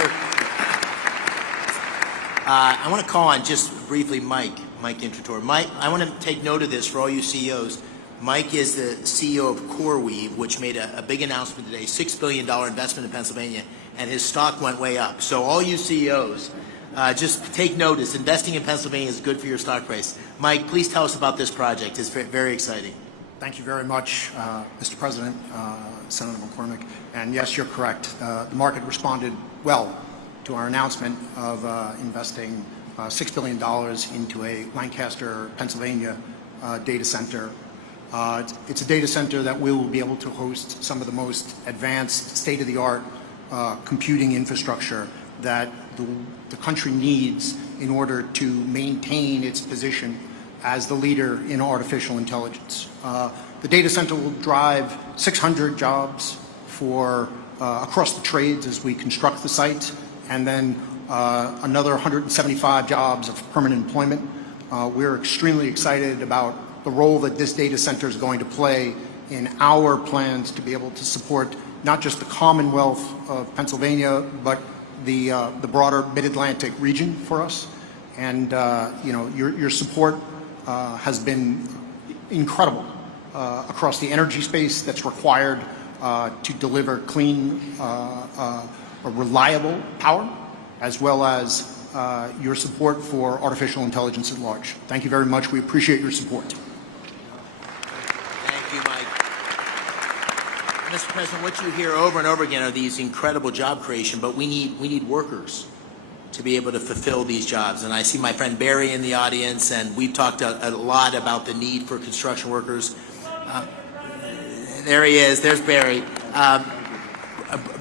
I want to call on just briefly Mike Intrator. Mike, I want to take note of this for all you CEOs. Mike is the CEO of CoreWeave, which made a big announcement today, $6 billion investment in Pennsylvania, and his stock went way up. So all you CEOs, just take notice. Investing in Pennsylvania is good for your stock price. Mike, please tell us about this project. It's very exciting. Thank you very much, Mr. President, Senator McCormick. And yes, you're correct. The market responded well to our announcement of investing $6 billion into a Lancaster, Pennsylvania data center. It's a data center that we will be able to host some of the most advanced, state-of-the-art computing infrastructure that the country needs in order to maintain its position as the leader in artificial intelligence. The data center will drive 600 jobs for across the trades as we construct the site, and then another 175 jobs of permanent employment. We're extremely excited about the role that this data center is going to play in our plans to be able to support not just the Commonwealth of Pennsylvania, but the broader Mid-Atlantic region for us. And your support has been incredible across the energy space that's required to deliver clean, reliable power, as well as your support for artificial intelligence at large. Thank you very much. We appreciate your support. Thank you, Mike. Mr. President, what you hear over and over again are these incredible job creation, but we need workers to be able to fulfill these jobs. And I see my friend Barry in the audience, and we've talked a lot about the need for construction workers. There he is. There's Barry.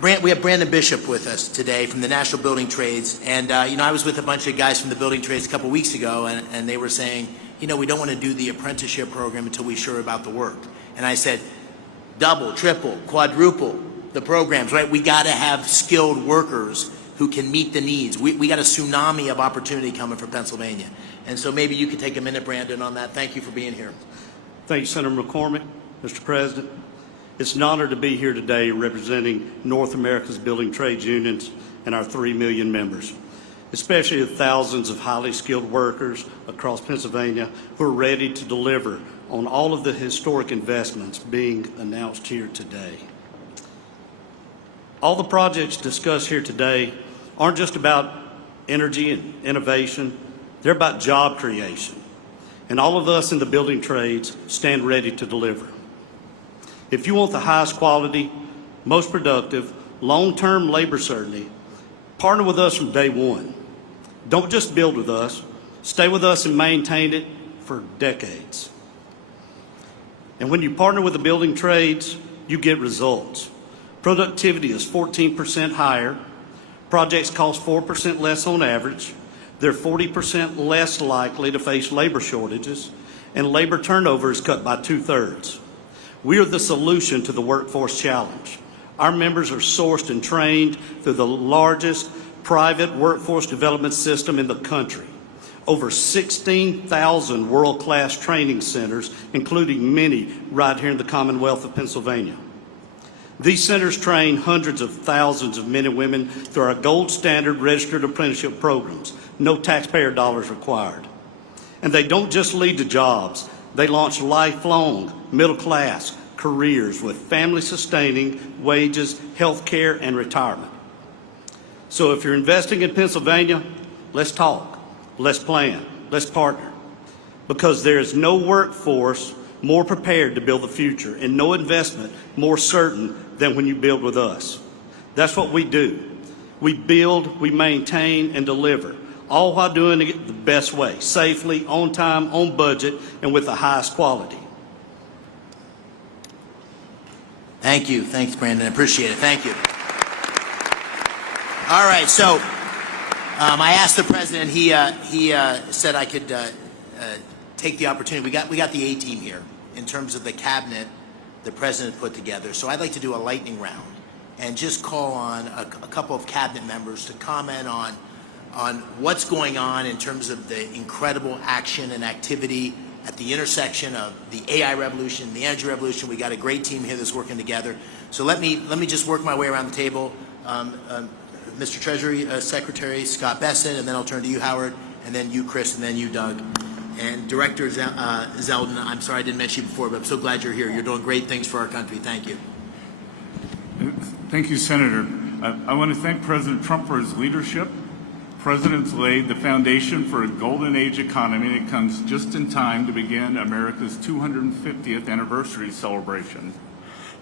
We have Brandon Bishop with us today from the National Building Trades. And, I was with a bunch of guys from the building trades a couple weeks ago, and they were saying, we don't want to do the apprenticeship program until we're sure about the work. And I said, double, triple, quadruple the programs, right? We got to have skilled workers who can meet the needs. We got a tsunami of opportunity coming for Pennsylvania. And so maybe you could take a minute, Brandon, on that. Thank you for being here. Thank you, Senator McCormick. Mr. President, it's an honor to be here today representing North America's building trades unions and our 3 million members, especially the thousands of highly skilled workers across Pennsylvania who are ready to deliver on all of the historic investments being announced here today. All the projects discussed here today aren't just about energy and innovation, they're about job creation. And all of us in the building trades stand ready to deliver. If you want the highest quality, most productive, long-term labor certainty, partner with us from day one. Don't just build with us, stay with us and maintain it for decades. And when you partner with the building trades, you get results. Productivity is 14% higher, projects cost 4% less on average, they're 40% less likely to face labor shortages, and labor turnover is cut by 2/3. We are the solution to the workforce challenge. Our members are sourced and trained through the largest private workforce development system in the country. Over 16,000 world-class training centers, including many right here in the Commonwealth of Pennsylvania. These centers train hundreds of thousands of men and women through our gold standard registered apprenticeship programs. No taxpayer dollars required. And they don't just lead to jobs. They launch lifelong, middle-class careers with family-sustaining wages, health care, and retirement. So if you're investing in Pennsylvania, let's talk, let's plan, let's partner. Because there is no workforce more prepared to build the future and no investment more certain than when you build with us. That's what we do. We build, we maintain, and deliver, all while doing it the best way, safely, on time, on budget, and with the highest quality. Thank you. Thanks, Brandon. I appreciate it. Thank you. All right, so I asked the president. He said I could take the opportunity. We got the A-team here in terms of the cabinet the president put together. So I'd like to do a lightning round and just call on a couple of cabinet members to comment on what's going on in terms of the incredible action and activity at the intersection of the AI revolution, the energy revolution. We got a great team here that's working together. So let me just work my way around the table. Mr. Treasury Secretary Scott Bessent, and then I'll turn to you, Howard, and then you, Chris, and then you, Doug. And Director Zeldin, I'm sorry I didn't mention you before, but I'm so glad you're here. You're doing great things for our country. Thank you. Thank you, Senator. I want to thank President Trump for his leadership. The President's laid the foundation for a golden age economy that comes just in time to begin America's 250th anniversary celebration.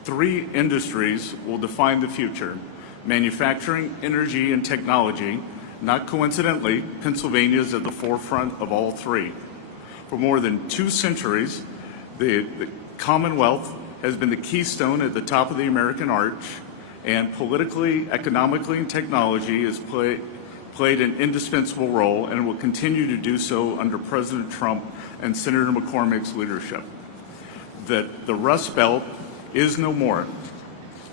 3 industries will define the future: manufacturing, energy, and technology. Not coincidentally, Pennsylvania is at the forefront of all 3. For more than 2 centuries, the Commonwealth has been the keystone at the top of the American arch, and politically, economically, and technology has played an indispensable role and will continue to do so under President Trump and Senator McCormick's leadership. That the Rust Belt is no more.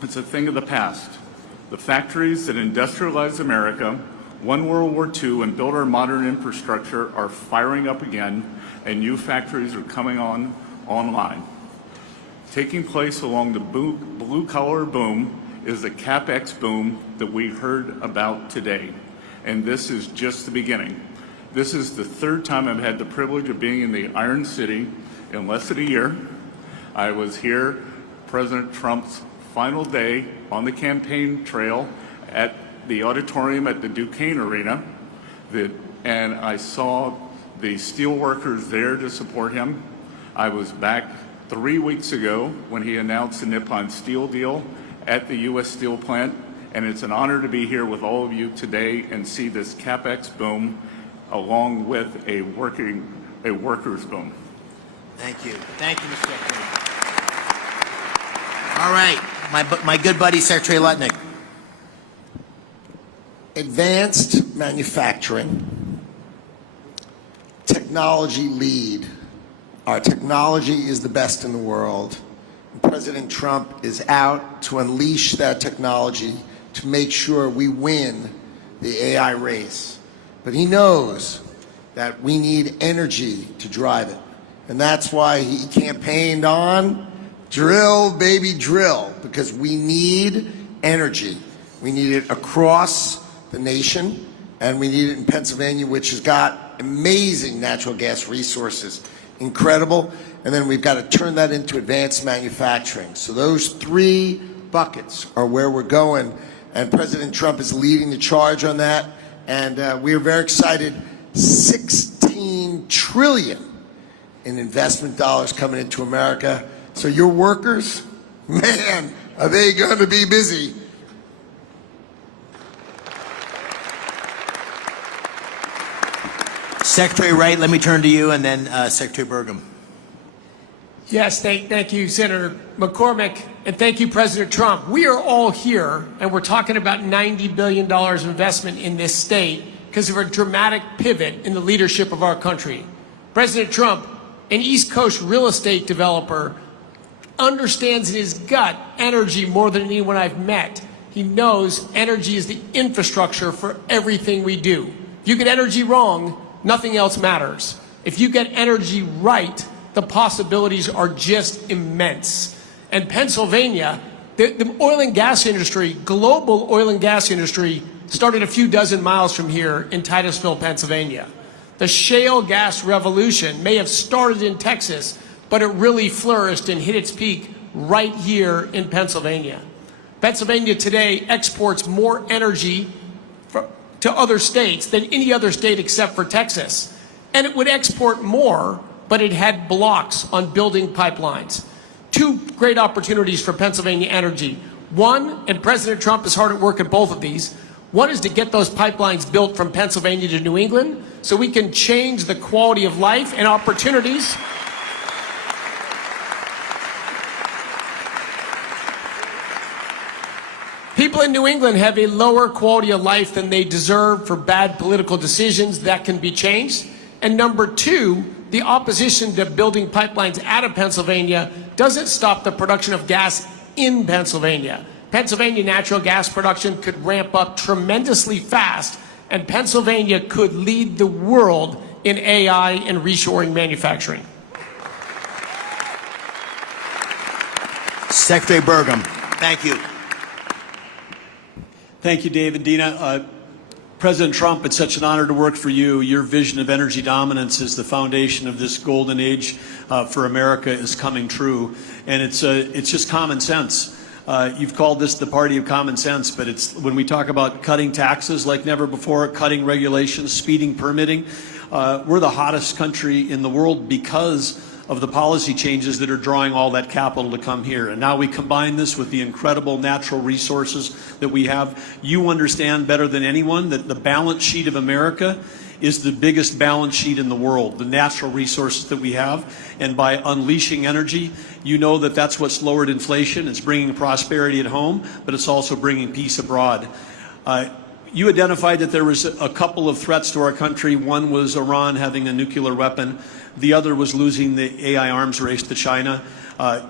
It's a thing of the past. The factories that industrialized America, won World War II, and built our modern infrastructure are firing up again, and new factories are coming online. Taking place along the blue-collar boom is the CapEx boom that we heard about today, and this is just the beginning. This is the 3rd time I've had the privilege of being in the Iron City in less than a year. I was here President Trump's final day on the campaign trail at the auditorium at the Duquesne Arena, and I saw the steel workers there to support him. I was back 3 weeks ago when he announced the Nippon Steel deal at the U.S. Steel plant, and it's an honor to be here with all of you today and see this CapEx boom along with a workers boom. Thank you. Thank you, Mr. Secretary. All right, my good buddy, Secretary Lutnick. Advanced manufacturing, technology lead. Our technology is the best in the world. President Trump is out to unleash that technology to make sure we win the AI race. But he knows that we need energy to drive it. And that's why he campaigned on drill, baby, drill, because we need energy. We need it across the nation, and we need it in Pennsylvania, which has got amazing natural gas resources, incredible, and then we've got to turn that into advanced manufacturing. So those 3 buckets are where we're going, and President Trump is leading the charge on that, and we are very excited. $16 trillion in investment dollars coming into America. So your workers, man, are they going to be busy. Secretary Wright, let me turn to you, and then Secretary Burgum. Yes, thank you, Senator McCormick, and thank you, President Trump. We are all here, and we're talking about $90 billion investment in this state because of a dramatic pivot in the leadership of our country. President Trump, an East Coast real estate developer, understands in his gut energy more than anyone I've met. He knows energy is the infrastructure for everything we do. If you get energy wrong, nothing else matters. If you get energy right, the possibilities are just immense. And Pennsylvania, the oil and gas industry, global oil and gas industry, started a few dozen miles from here in Titusville, Pennsylvania. The shale gas revolution may have started in Texas, but it really flourished and hit its peak right here in Pennsylvania. Pennsylvania today exports more energy to other states than any other state except for Texas. And it would export more, but it had blocks on building pipelines. 2 great opportunities for Pennsylvania energy. One, and President Trump is hard at work at both of these, one is to get those pipelines built from Pennsylvania to New England so we can change the quality of life and opportunities. People in New England have a lower quality of life than they deserve for bad political decisions that can be changed. And number two, the opposition to building pipelines out of Pennsylvania doesn't stop the production of gas in Pennsylvania. Pennsylvania natural gas production could ramp up tremendously fast, and Pennsylvania could lead the world in AI and reshoring manufacturing. Secretary Burgum. Thank you. Thank you, Dave and Dina. President Trump, it's such an honor to work for you. Your vision of energy dominance as the foundation of this golden age for America is coming true, and it's just common sense. You've called this the party of common sense, but it's when we talk about cutting taxes like never before, cutting regulations, speeding permitting, we're the hottest country in the world because of the policy changes that are drawing all that capital to come here. And now we combine this with the incredible natural resources that we have. You understand better than anyone that the balance sheet of America is the biggest balance sheet in the world, the natural resources that we have. And by unleashing energy, you know that that's what's lowered inflation. It's bringing prosperity at home, but it's also bringing peace abroad. You identified that there was a couple of threats to our country. One was Iran having a nuclear weapon. The other was losing the AI arms race to China.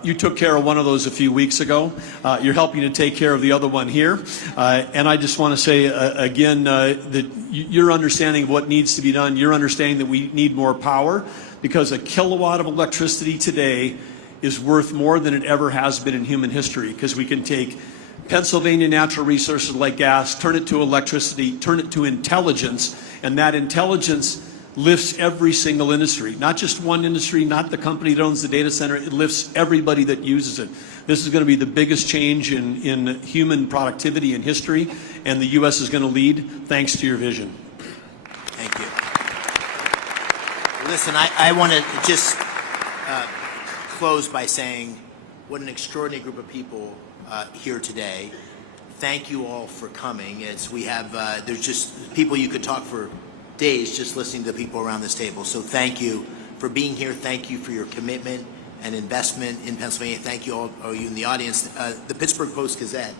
You took care of one of those a few weeks ago. You're helping to take care of the other one here. And I just want to say again that your understanding of what needs to be done, your understanding that we need more power, because a kilowatt of electricity today is worth more than it ever has been in human history, because we can take Pennsylvania natural resources like gas, turn it to electricity, turn it to intelligence, and that intelligence lifts every single industry, not just one industry, not the company that owns the data center. It lifts everybody that uses it. This is going to be the biggest change in human productivity in history, and the U.S. is going to lead thanks to your vision. Thank you. Listen, I want to just close by saying what an extraordinary group of people here today. Thank you all for coming. There's just people you could talk for days just listening to the people around this table. So thank you for being here. Thank you for your commitment and investment in Pennsylvania. Thank you all you in the audience. The Pittsburgh Post-Gazette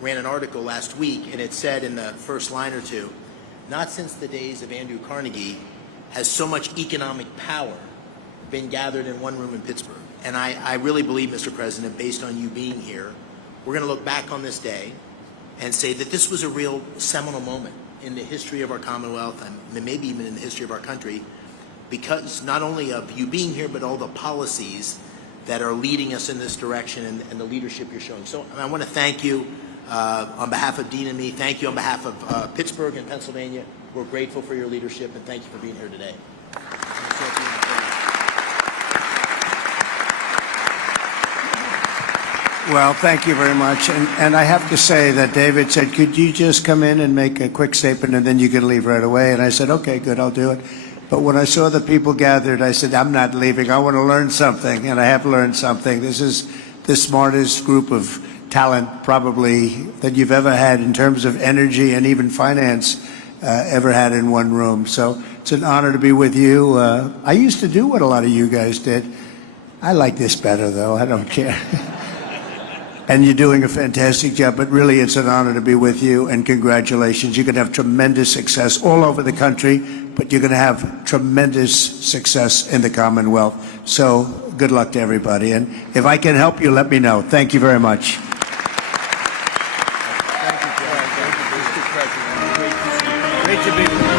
ran an article last week, and it said in the first line or two, not since the days of Andrew Carnegie has so much economic power been gathered in one room in Pittsburgh. And I really believe, Mr. President, based on you being here, we're going to look back on this day and say that this was a real seminal moment in the history of our Commonwealth, and maybe even in the history of our country, because not only of you being here, but all the policies that are leading us in this direction and the leadership you're showing. So I want to thank you on behalf of Dean and me. Thank you on behalf of Pittsburgh and Pennsylvania. We're grateful for your leadership, and thank you for being here today. Well, thank you very much. And I have to say that David said, could you just come in and make a quick statement and then you can leave right away? And I said, okay, good, I'll do it. But when I saw the people gathered, I said, I'm not leaving. I want to learn something, and I have learned something. This is the smartest group of talent probably that you've ever had in terms of energy and even finance ever had in one room. So it's an honor to be with you. I used to do what a lot of you guys did. I like this better, though. I don't care. And you're doing a fantastic job, but really it's an honor to be with you, and congratulations. You're going to have tremendous success all over the country, but you're going to have tremendous success in the Commonwealth. So good luck to everybody. And if I can help you, let me know. Thank you very much. Great to be with you.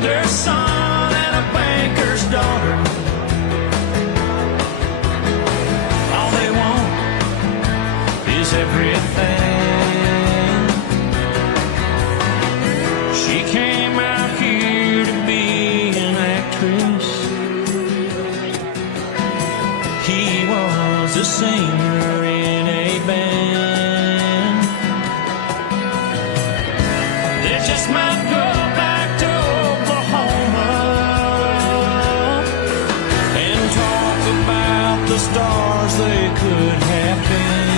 builder's son and a banker's daughter. All they want is everything. She came out here to be an actress. He was a singer in a band. They just might go back to Oklahoma and talk about the stars they could have been.